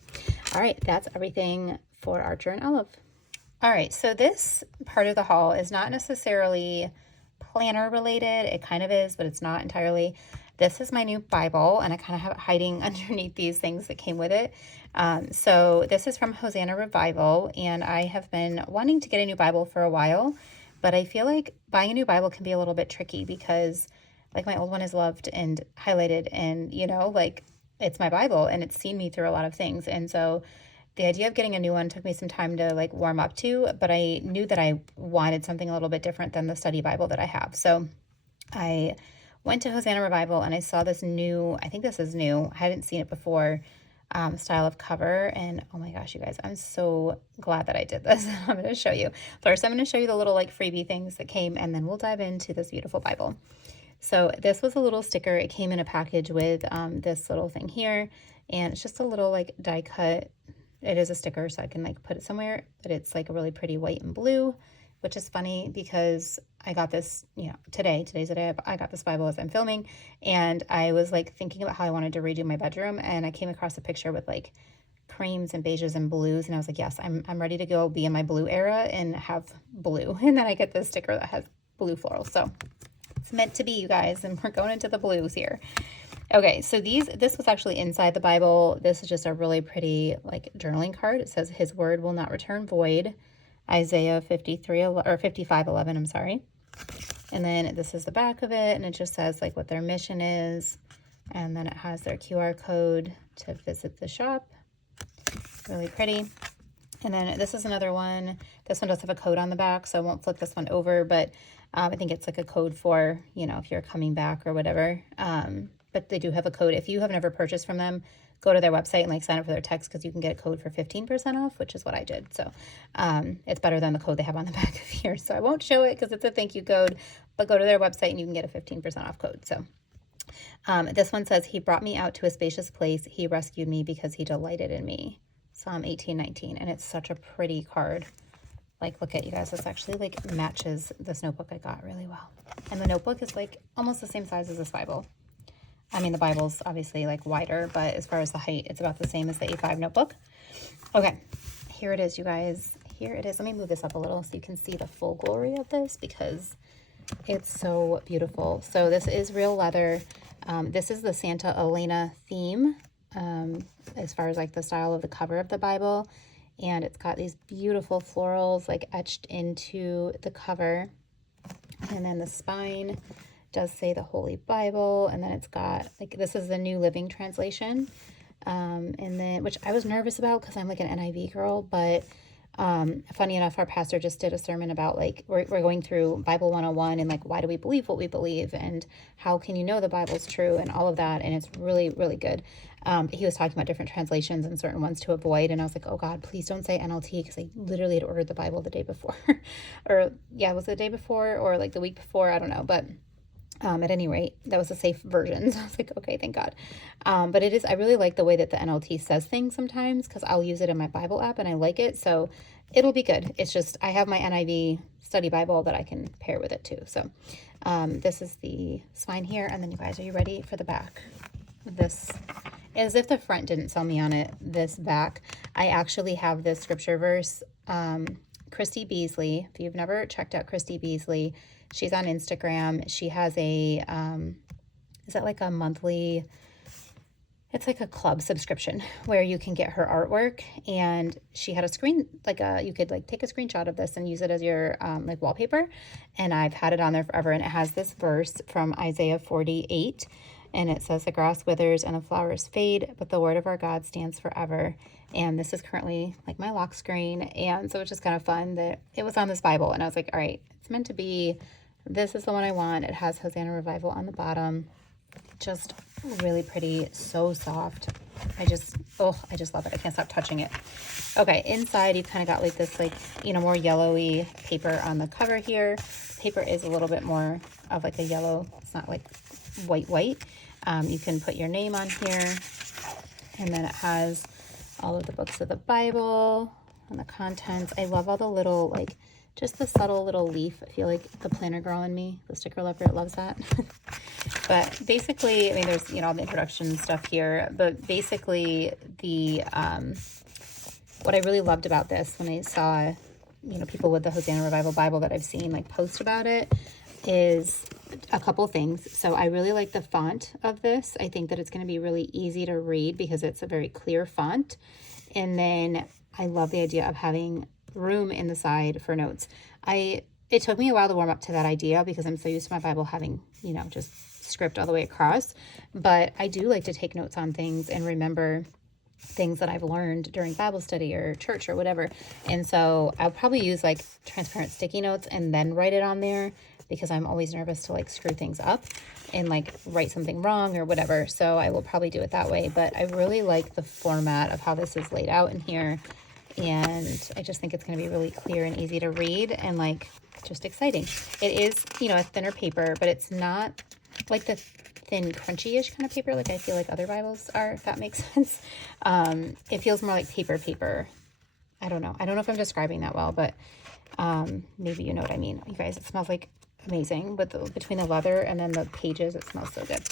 all right, that's everything for Archer and Olive. All right, so this part of the haul is not necessarily planner related. It kind of is, but it's not entirely. This is my new Bible, and I kind of have it hiding underneath these things that came with it. So this is from Hosanna Revival, and I have been wanting to get a new Bible for a while, but I feel like buying a new Bible can be a little bit tricky because like my old one is loved and highlighted, and you know, like it's my Bible and it's seen me through a lot of things. And so the idea of getting a new one took me some time to like warm up to, but I knew that I wanted something a little bit different than the study Bible that I have. So I went to Hosanna Revival and I saw this new, I think this is new, I hadn't seen it before, style of cover. And oh my gosh, you guys, I'm so glad that I did this. I'm going to show you. First, I'm going to show you the little like freebie things that came, and then we'll dive into this beautiful Bible. So this was a little sticker. It came in a package with this little thing here, and it's just a little like die cut. It is a sticker, so I can like put it somewhere, but it's like a really pretty white and blue, which is funny because I got this, you know, today's the day I got this Bible as I'm filming, and I was like thinking about how I wanted to redo my bedroom, and I came across a picture with like creams and beiges and blues, and I was like, yes, I'm ready to go be in my blue era and have blue. And then I get this sticker that has blue florals, so it's meant to be, you guys, and we're going into the blues here. Okay, so this was actually inside the Bible. This is just a really pretty like journaling card. It says, "His word will not return void." Isaiah 55:11, I'm sorry. And then this is the back of it, and it just says like what their mission is, and then it has their QR code to visit the shop. Really pretty. And then this is another one. This one does have a code on the back, so I won't flip this one over, but I think it's like a code for, you know, if you're coming back or whatever. But they do have a code. If you have never purchased from them, go to their website and like sign up for their text, because you can get a code for 15% off, which is what I did. So it's better than the code they have on the back of here. So I won't show it because it's a thank you code, but go to their website and you can get a 15% off code. So this one says, "He brought me out to a spacious place. He rescued me because he delighted in me." Psalm 18:19. And it's such a pretty card. Like, look at you guys, this actually like matches this notebook I got really well. And the notebook is like almost the same size as this Bible. I mean, the Bible's obviously like wider, but as far as the height, it's about the same as the A5 notebook. Okay, here it is, you guys. Here it is. Let me move this up a little so you can see the full glory of this, because it's so beautiful. So this is real leather. This is the Santa Elena theme, as far as like the style of the cover of the Bible. And it's got these beautiful florals like etched into the cover. And then the spine does say the Holy Bible, and then it's got like, this is the New Living Translation, and then, which I was nervous about because I'm like an NIV girl, but funny enough, our pastor just did a sermon about like we're going through Bible 101 and like why do we believe what we believe, and how can you know the Bible's true, and all of that, and it's really, really good. He was talking about different translations and certain ones to avoid, and I was like, oh God, please don't say NLT, because I literally had ordered the Bible the day before or yeah, was it the day before or like the week before, I don't know, but at any rate, that was a safe version. So I was like, okay, thank God. But it is, I really like the way that the NLT says things sometimes, because I'll use it in my Bible app and I like it. So it'll be good. It's just, I have my NIV study Bible that I can pair with it too. So this is the spine here. And then you guys, are you ready for the back? This, as if the front didn't sell me on it, this back, I actually have this scripture verse. Christy Beasley, if you've never checked out Christy Beasley, she's on Instagram. She has a, is that like a monthly, it's like a club subscription where you can get her artwork. And she had a screen, like you could like take a screenshot of this and use it as your like wallpaper. And I've had it on there forever. And it has this verse from Isaiah 48. And it says, "The grass withers and the flowers fade, but the word of our God stands forever." And this is currently like my lock screen. And so it's just kind of fun that it was on this Bible. And I was like, all right, it's meant to be. This is the one I want. It has Hosanna Revival on the bottom. Just really pretty, so soft. I just love it. I can't stop touching it. Okay, inside you've kind of got like this like, you know, more yellowy paper on the cover here. Paper is a little bit more of like a yellow. It's not like white. You can put your name on here, and then it has all of the books of the Bible and the contents. I love all the little like just the subtle little leaf. I feel like the planner girl in me, the sticker lover, loves that. But basically, I mean, there's, you know, all the introduction stuff here, but basically the, what I really loved about this when I saw, you know, people with the Hosanna Revival Bible that I've seen like post about it is a couple things. So I really like the font of this. I think that it's going to be really easy to read because it's a very clear font. And then I love the idea of having room in the side for notes. It took me a while to warm up to that idea because I'm so used to my Bible having, you know, just script all the way across. But I do like to take notes on things and remember things that I've learned during Bible study or church or whatever. And so I'll probably use like transparent sticky notes and then write it on there because I'm always nervous to like screw things up and like write something wrong or whatever. So I will probably do it that way. But I really like the format of how this is laid out in here. And I just think it's going to be really clear and easy to read and like just exciting. It is, you know, a thinner paper, but it's not like the thin crunchy-ish kind of paper like I feel like other Bibles are, if that makes sense. It feels more like paper. I don't know if I'm describing that well, but maybe you know what I mean. You guys, it smells like amazing with between the leather and then the pages. It smells so good.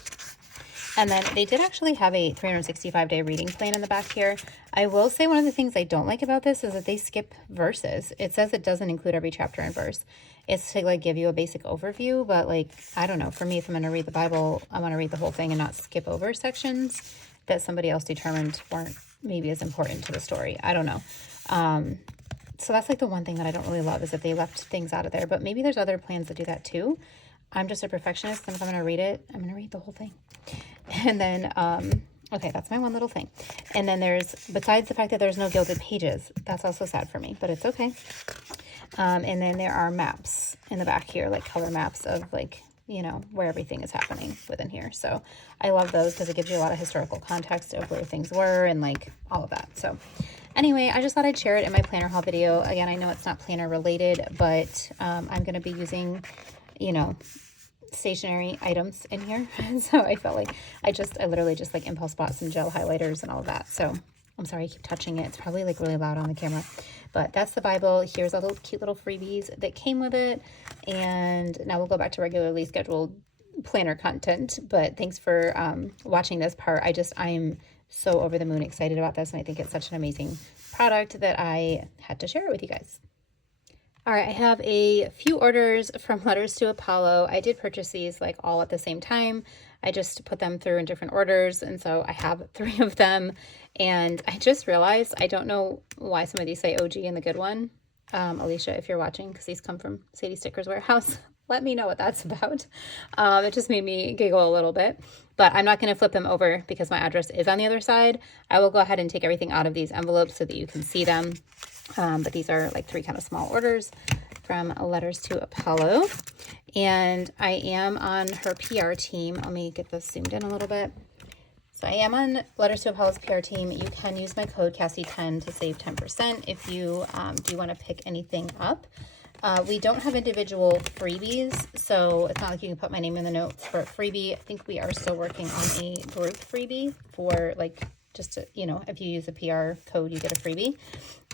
And then they did actually have a 365-day reading plan in the back here. I will say one of the things I don't like about this is that they skip verses. It says it doesn't include every chapter and verse. It's to like give you a basic overview, but like, I don't know. For me, if I'm going to read the Bible, I want to read the whole thing and not skip over sections that somebody else determined weren't maybe as important to the story. I don't know. So that's like the one thing that I don't really love is that they left things out of there, but maybe there's other plans that do that too. I'm just a perfectionist, and if I'm going to read it, I'm going to read the whole thing. And then, okay, that's my one little thing. And then there's, besides the fact that there's no gilded pages, that's also sad for me, but it's okay. And then there are maps in the back here, like color maps of like, you know, where everything is happening within here. So I love those because it gives you a lot of historical context of where things were and like all of that. So anyway, I just thought I'd share it in my planner haul video. Again, I know it's not planner related, but I'm going to be using, you know, stationery items in here. So I felt like I literally just like impulse bought some gel highlighters and all of that. So I'm sorry I keep touching it. It's probably like really loud on the camera, but that's the Bible. Here's all those cute little freebies that came with it. And now we'll go back to regularly scheduled planner content, but thanks for watching this part. I am so over the moon excited about this. And I think it's such an amazing product that I had to share it with you guys. All right, I have a few orders from Letters to Apollo. I did purchase these like all at the same time. I just put them through in different orders, and so I have 3 of them. And I just realized, I don't know why some of these say OG in the good one. Alicia, if you're watching, because these come from Sadie Stickers Warehouse, let me know what that's about. It just made me giggle a little bit, but I'm not going to flip them over because my address is on the other side. I will go ahead and take everything out of these envelopes so that you can see them. But these are like 3 kind of small orders from Letters to Apollo. And I am on her PR team. Let me get this zoomed in a little bit. So I am on Letters to Apollo's PR team. You can use my code Cassie10 to save 10% if you do want to pick anything up. We don't have individual freebies, so it's not like you can put my name in the notes for a freebie. I think we are still working on a group freebie for like, just to, you know, if you use a PR code, you get a freebie,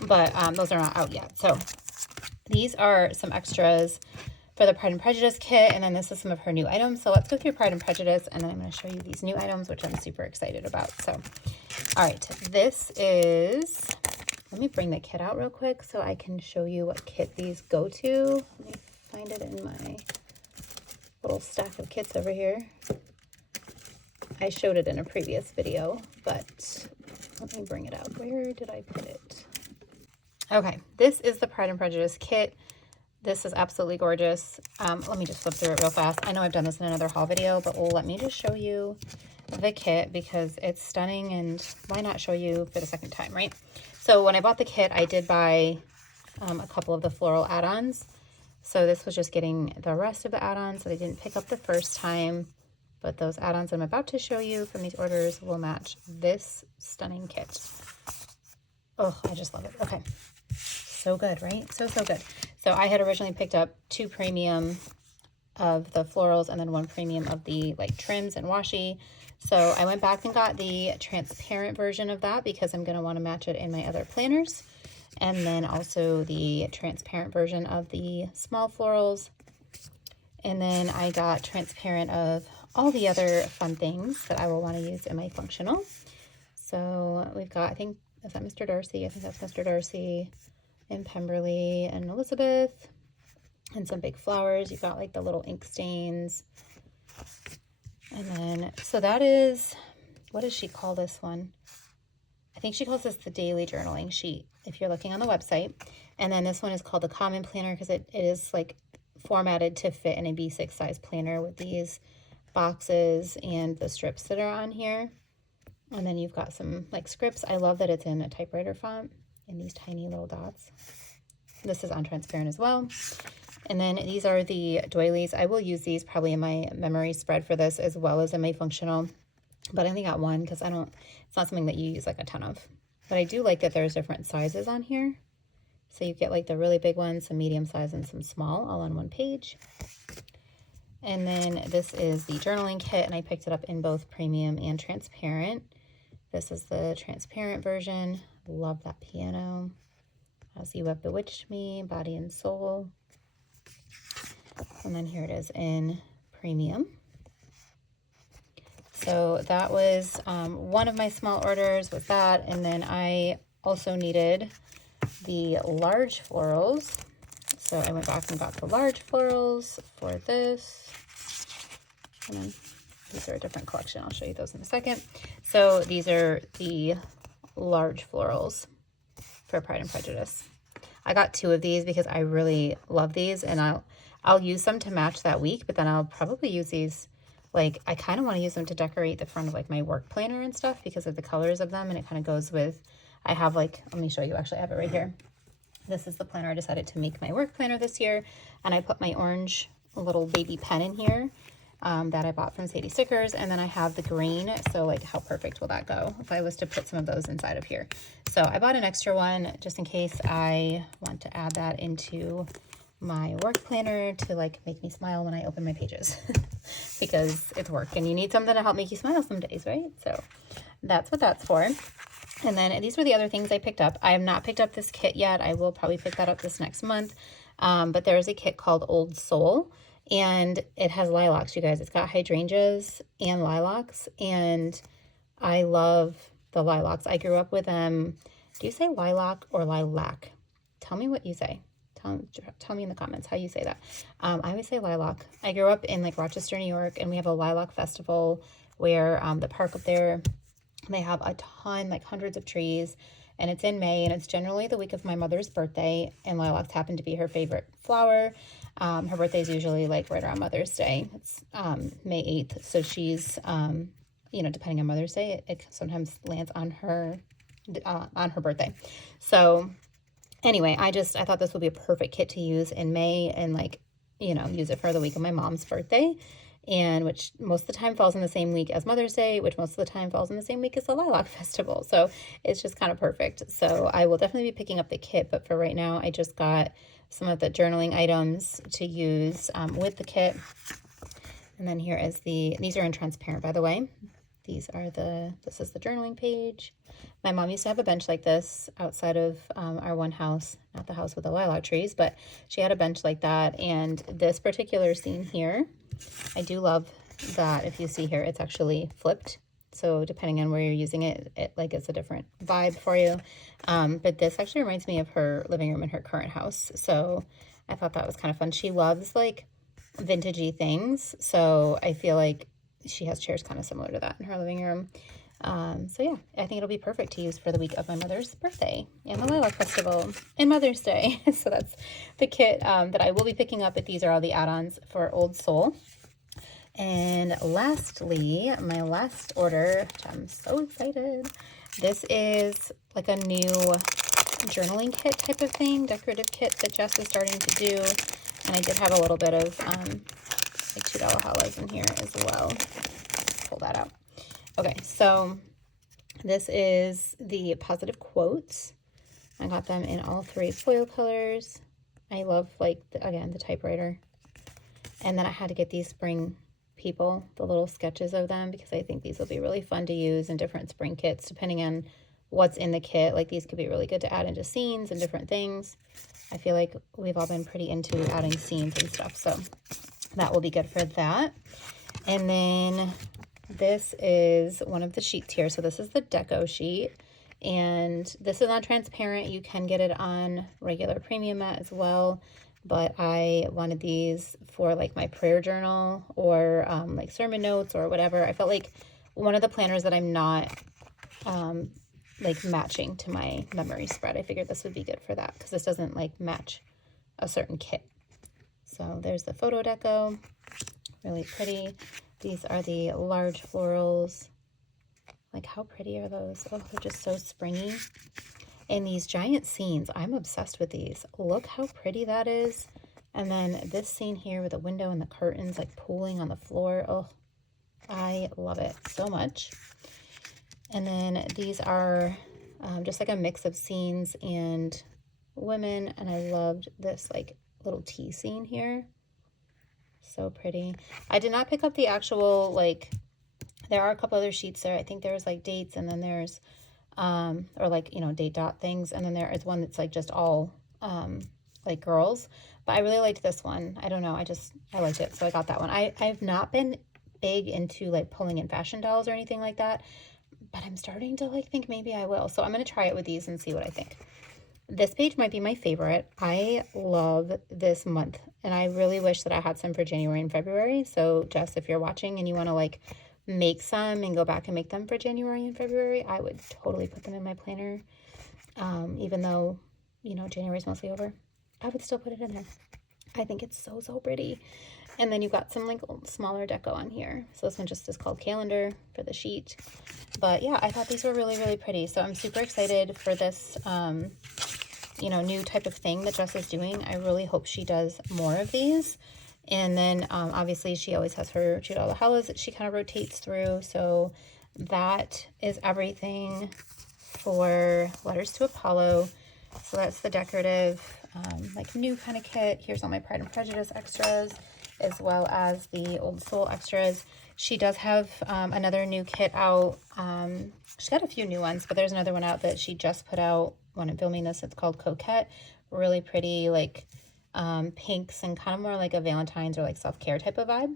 but those are not out yet. So these are some extras for the Pride and Prejudice kit, and then this is some of her new items. So let's go through Pride and Prejudice, and then I'm going to show you these new items, which I'm super excited about. So, all right, this is, let me bring the kit out real quick so I can show you what kit these go to. Let me find it in my little stack of kits over here. I showed it in a previous video, but let me bring it out. Where did I put it? Okay, this is the Pride and Prejudice kit. This is absolutely gorgeous. Let me just flip through it real fast. I know I've done this in another haul video, but let me just show you the kit because it's stunning, and why not show you for the second time, right? So when I bought the kit, I did buy a couple of the floral add-ons. So this was just getting the rest of the add-ons that I didn't pick up the first time. But those add-ons I'm about to show you from these orders will match this stunning kit. Oh, I just love it. Okay. So good, right? So good. So I had originally picked up 2 premium of the florals and then 1 premium of the like trims and washi. So I went back and got the transparent version of that because I'm going to want to match it in my other planners. and then also the transparent version of the small florals. And then I got transparent of all the other fun things that I will want to use in my functional. So we've got, I think, is that Mr. Darcy? I think that's Mr. Darcy and Pemberley and Elizabeth, and some big flowers. You've got like the little ink stains. And then, so that is, what does she call this one? I think she calls this the daily journaling sheet, if you're looking on the website. And then this one is called the common planner, because it is like formatted to fit in a B6 size planner with these boxes and the strips that are on here. And then you've got some like scripts. I love that it's in a typewriter font in these tiny little dots. This is on transparent as well. And then these are the doilies. I will use these probably in my memory spread for this as well as in my functional, but I only got one because it's not something that you use like a ton of. But I do like that there's different sizes on here. So you get like the really big ones, some medium size and some small, all on one page. And then this is the journaling kit, and I picked it up in both premium and transparent. This is the transparent version. Love that piano. As You Have Bewitched Me, Body and Soul. And then here it is in premium. So that was one of my small orders with that. And then I also needed the large florals. So I went back and got the large florals for this. And then these are a different collection. I'll show you those in a second. So these are the large florals for Pride and Prejudice. I got 2 of these because I really love these, and I'll use them to match that week, but then I'll probably use these, like, I kind of want to use them to decorate the front of like my work planner and stuff because of the colors of them, and it kind of goes with, I have like, let me show you, actually I have it right here. This is the planner I decided to make my work planner this year, and I put my orange little baby pen in here that I bought from Sadie Stickers, and then I have the green, so like how perfect will that go if I was to put some of those inside of here. So I bought an extra one just in case I want to add that into my work planner to like make me smile when I open my pages because it's work and you need something to help make you smile some days, right? So that's what that's for. And then these were the other things I picked up. I have not picked up this kit yet. I will probably pick that up this next month. But there is a kit called Old Soul, and it has lilacs, you guys. It's got hydrangeas and lilacs, and I love the lilacs. I grew up with them. Do you say lilac or lilac? Tell me what you say. Tell me in the comments how you say that. I always say lilac. I grew up in like Rochester, New York, and we have a lilac festival where the park up there, they have a ton, like hundreds of trees, and it's in May, and it's generally the week of my mother's birthday, and lilacs happen to be her favorite flower. Her birthday is usually like right around Mother's Day. It's May 8th, so she's, you know, depending on Mother's Day, it sometimes lands on her birthday. So anyway, I thought this would be a perfect kit to use in May and like, you know, use it for the week of my mom's birthday, and which most of the time falls in the same week as Mother's Day, which most of the time falls in the same week as the Lilac Festival. So it's just kind of perfect. So I will definitely be picking up the kit, but for right now, I just got some of the journaling items to use with the kit. And then here is these are in transparent, by the way. This is the journaling page. My mom used to have a bench like this outside of our one house, not the house with the lilac trees, but she had a bench like that. And this particular scene here, I do love that if you see here, it's actually flipped. So depending on where you're using it, it's a different vibe for you. But this actually reminds me of her living room in her current house. So I thought that was kind of fun. She loves like vintagey things. So I feel like she has chairs kind of similar to that in her living room. So yeah, I think it'll be perfect to use for the week of my mother's birthday and the Lilac Festival and Mother's Day. So that's the kit that I will be picking up, but these are all the add-ons for Old Soul. And lastly, my last order, which I'm so excited. This is like a new journaling kit type of thing, decorative kit that Jess is starting to do. And I did have a little bit of like $2 hollows in here as well. Pull that out. Okay, so this is the positive quotes. I got them in all 3 foil colors. I love, like, again, the typewriter. And then I had to get these spring people, the little sketches of them, because I think these will be really fun to use in different spring kits, depending on what's in the kit. Like these could be really good to add into scenes and different things. I feel like we've all been pretty into adding scenes and stuff, so that will be good for that. And then this is one of the sheets here. So this is the deco sheet, and this is not transparent. You can get it on regular premium mat as well, but I wanted these for like my prayer journal or like sermon notes or whatever. I felt like one of the planners that I'm not like matching to my memory spread, I figured this would be good for that because this doesn't like match a certain kit. So there's the photo deco, really pretty. These are the large florals. Like, how pretty are those? Oh, they're just so springy. And these giant scenes, I'm obsessed with these. Look how pretty that is. And then this scene here with the window and the curtains like pooling on the floor. Oh, I love it so much. And then these are just like a mix of scenes and women. And I loved this like little tea scene here. So pretty. I did not pick up the actual, like, there are a couple other sheets there. I think there's like dates, and then there's or like, you know, date dot things, and then there is one that's like just all like girls. But I really liked this one. I don't know, I liked it, so I got that one. I've not been big into like pulling in fashion dolls or anything like that, but I'm starting to like think maybe I will. So I'm gonna try it with these and see what I think. This page might be my favorite. I love this month, and I really wish that I had some for January and February. So Jess, if you're watching and you want to like make some and go back and make them for January and February, I would totally put them in my planner. Even though, you know, January's mostly over, I would still put it in there. I think it's so, so pretty. And then you've got some like smaller deco on here. So this one just is called calendar for the sheet. But yeah, I thought these were really, really pretty. So I'm super excited for this, you know, new type of thing that Jess is doing. I really hope she does more of these. And then obviously she always has her Jude All the Hallows that she kind of rotates through. So that is everything for Letters to Apollo. So that's the decorative, like new kind of kit. Here's all my Pride and Prejudice extras, as well as the Old Soul extras. She does have another new kit out. She's got a few new ones, but there's another one out that she just put out when I'm filming this. It's called Coquette. Really pretty, like pinks, and kind of more like a Valentine's or like self-care type of vibe.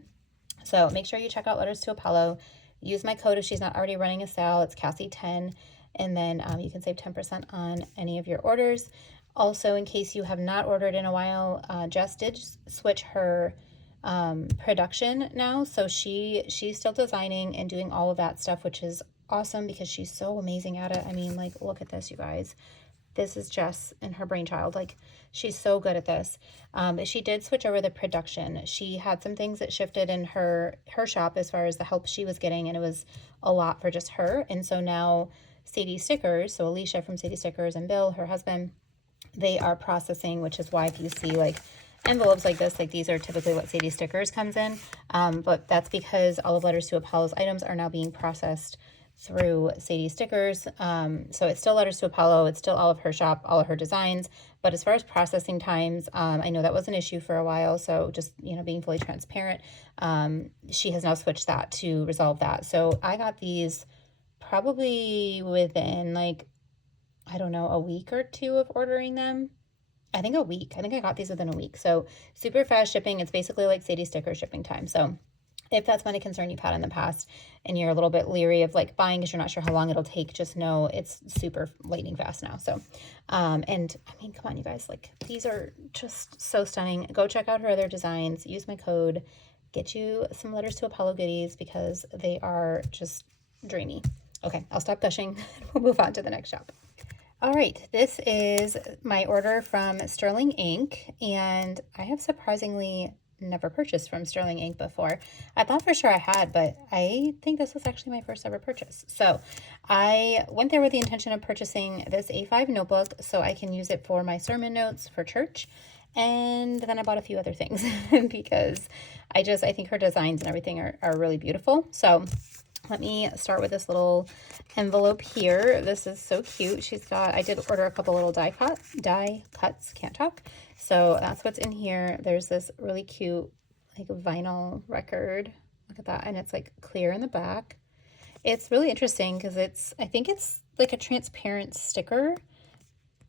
So make sure you check out Letters to Apollo. Use my code if she's not already running a sale. It's Cassie10. And then you can save 10% on any of your orders. Also, in case you have not ordered in a while, Jess did switch her production now. So she's still designing and doing all of that stuff, which is awesome because she's so amazing at it. I mean, like, look at this, you guys. This is Jess and her brainchild. Like, she's so good at this. But she did switch over the production. She had some things that shifted in her shop as far as the help she was getting, and it was a lot for just her. And so now Sadie Stickers, so Alicia from Sadie Stickers and Bill, her husband, they are processing, which is why if you see like envelopes like this, like these are typically what Sadie Stickers comes in. But that's because all of Letters to Apollo's items are now being processed through Sadie Stickers. So it's still Letters to Apollo. It's still all of her shop, all of her designs. But as far as processing times, I know that was an issue for a while. So just, you know, being fully transparent, she has now switched that to resolve that. So I got these probably within like, I don't know, a week or two of ordering them. I think a week. I think I got these within a week. So super fast shipping. It's basically like Sadie Sticker shipping time. So if that's been a concern you've had in the past and you're a little bit leery of like buying because you're not sure how long it'll take, just know it's super lightning fast now. So, and I mean, come on, you guys, like these are just so stunning. Go check out her other designs. Use my code. Get you some Letters to Apollo goodies because they are just dreamy. Okay, I'll stop gushing. We'll move on to the next shop. All right, this is my order from Sterling Ink, and I have surprisingly never purchased from Sterling Ink before. I thought for sure I had, but I think this was actually my first ever purchase. So I went there with the intention of purchasing this A5 notebook so I can use it for my sermon notes for church. And then I bought a few other things because I think her designs and everything are really beautiful. So let me start with this little envelope here. This is so cute. I did order a couple little die cuts, can't talk. So that's what's in here. There's this really cute like vinyl record. Look at that. And it's like clear in the back. It's really interesting because I think it's like a transparent sticker,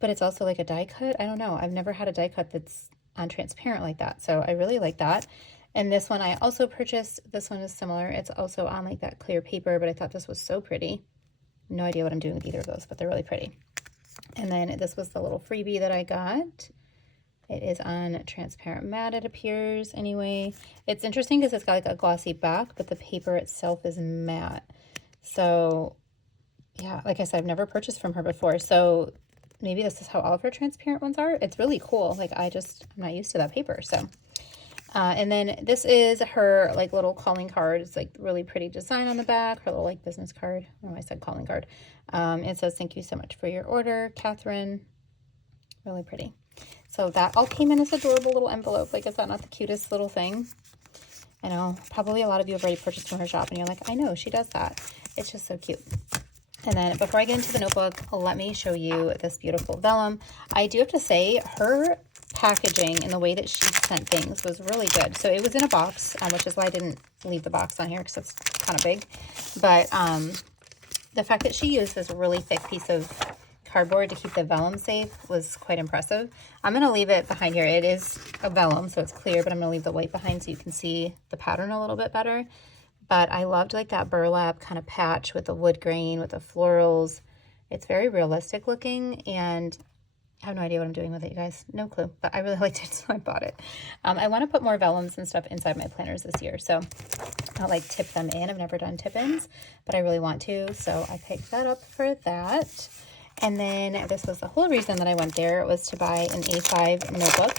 but it's also like a die cut. I don't know. I've never had a die cut that's on transparent like that. So I really like that. And this one I also purchased. This one is similar. It's also on like that clear paper, but I thought this was so pretty. No idea what I'm doing with either of those, but they're really pretty. And then this was the little freebie that I got. It is on transparent matte, it appears. Anyway, it's interesting because it's got like a glossy back, but the paper itself is matte. So yeah, like I said, I've never purchased from her before. So maybe this is how all of her transparent ones are. It's really cool. Like I'm not used to that paper. So, and then this is her like little calling card. It's like really pretty design on the back, her little like business card. Oh, I said calling card. It says, "Thank you so much for your order, Catherine." Really pretty. So that all came in this adorable little envelope. Like, is that not the cutest little thing? I know probably a lot of you have already purchased from her shop and you're like, I know she does that. It's just so cute. And then before I get into the notebook, let me show you this beautiful vellum. I do have to say her packaging and the way that she sent things was really good. So it was in a box, which is why I didn't leave the box on here because it's kind of big. But the fact that she used this really thick piece of cardboard to keep the vellum safe was quite impressive. I'm going to leave it behind here. It is a vellum, so it's clear, but I'm going to leave the white behind so you can see the pattern a little bit better. But I loved like that burlap kind of patch with the wood grain, with the florals. It's very realistic looking, and I have no idea what I'm doing with it, you guys. No clue, but I really liked it, so I bought it. I want to put more vellums and stuff inside my planners this year, so I'll like tip them in. I've never done tip-ins, but I really want to, so I picked that up for that. And then this was the whole reason that I went there, was to buy an A5 notebook.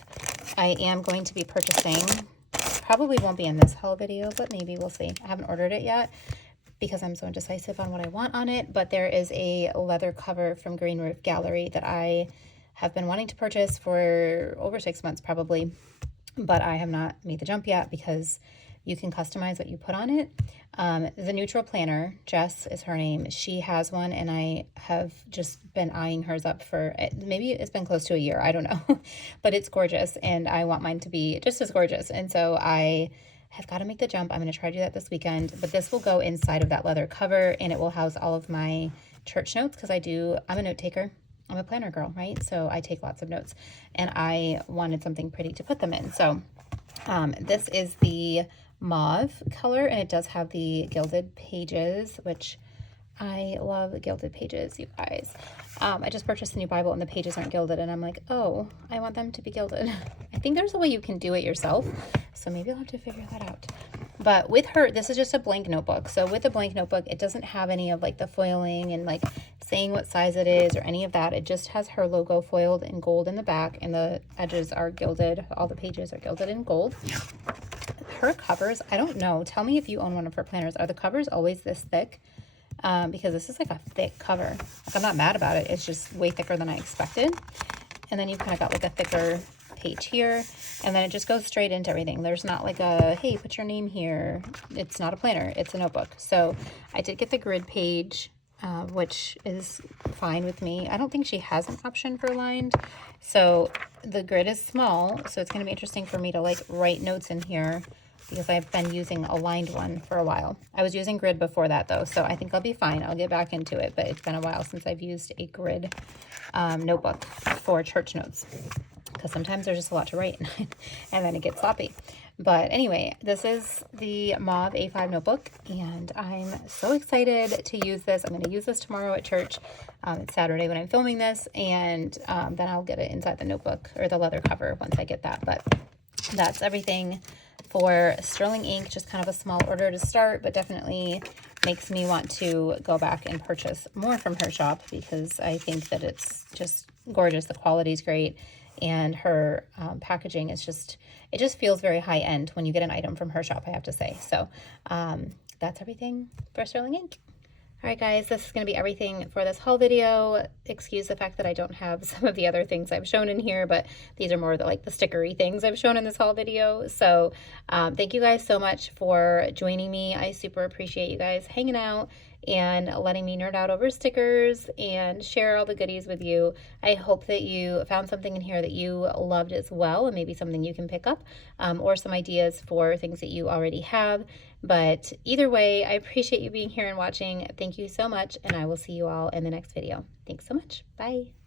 I am going to be purchasing, probably won't be in this haul video, but maybe we'll see. I haven't ordered it yet because I'm so indecisive on what I want on it, but there is a leather cover from Green Roof Gallery that I have been wanting to purchase for over 6 months probably, but I have not made the jump yet because you can customize what you put on it. The neutral planner, Jess is her name, she has one, and I have just been eyeing hers up for, maybe it's been close to a year, I don't know, but it's gorgeous, and I want mine to be just as gorgeous, and so I have got to make the jump. I'm going to try to do that this weekend, but this will go inside of that leather cover, and it will house all of my church notes, because I'm a note taker. I'm a planner girl, right? So I take lots of notes, and I wanted something pretty to put them in. So this is the mauve color, and it does have the gilded pages, which I love gilded pages, you guys. I just purchased a new Bible and the pages aren't gilded, and I'm like, oh, I want them to be gilded. I think there's a way you can do it yourself, so maybe I'll have to figure that out. But with her, this is just a blank notebook. So with a blank notebook, it doesn't have any of like the foiling and like saying what size it is or any of that. It just has her logo foiled in gold in the back, and the edges are gilded. All the pages are gilded in gold. Her covers, I don't know. Tell me if you own one of her planners. Are the covers always this thick? Because this is like a thick cover. Like, I'm not mad about it. It's just way thicker than I expected. And then you've kind of got like a thicker page here, and then it just goes straight into everything. There's not like a, hey, put your name here. It's not a planner, it's a notebook. So I did get the grid page, which is fine with me. I don't think she has an option for lined. So the grid is small, so it's going to be interesting for me to like write notes in here, because I've been using a lined one for a while. I was using grid before that though, so I think I'll be fine. I'll get back into it, but it's been a while since I've used a grid notebook for church notes, because sometimes there's just a lot to write and then it gets sloppy. But anyway, this is the mauve A5 notebook, and I'm so excited to use this. I'm going to use this tomorrow at church. It's Saturday when I'm filming this, and then I'll get it inside the notebook, or the leather cover, once I get that. But that's everything for Sterling Ink. Just kind of a small order to start, but definitely makes me want to go back and purchase more from her shop, because I think that it's just gorgeous. The quality is great, and her packaging is just, it just feels very high end when you get an item from her shop, I have to say. So that's everything for Sterling Ink. All right, guys, this is going to be everything for this haul video. Excuse the fact that I don't have some of the other things I've shown in here, but these are more the stickery things I've shown in this haul video. So thank you guys so much for joining me. I super appreciate you guys hanging out and letting me nerd out over stickers and share all the goodies with you. I hope that you found something in here that you loved as well, and maybe something you can pick up, or some ideas for things that you already have. But either way, I appreciate you being here and watching. Thank you so much, and I will see you all in the next video. Thanks so much. Bye.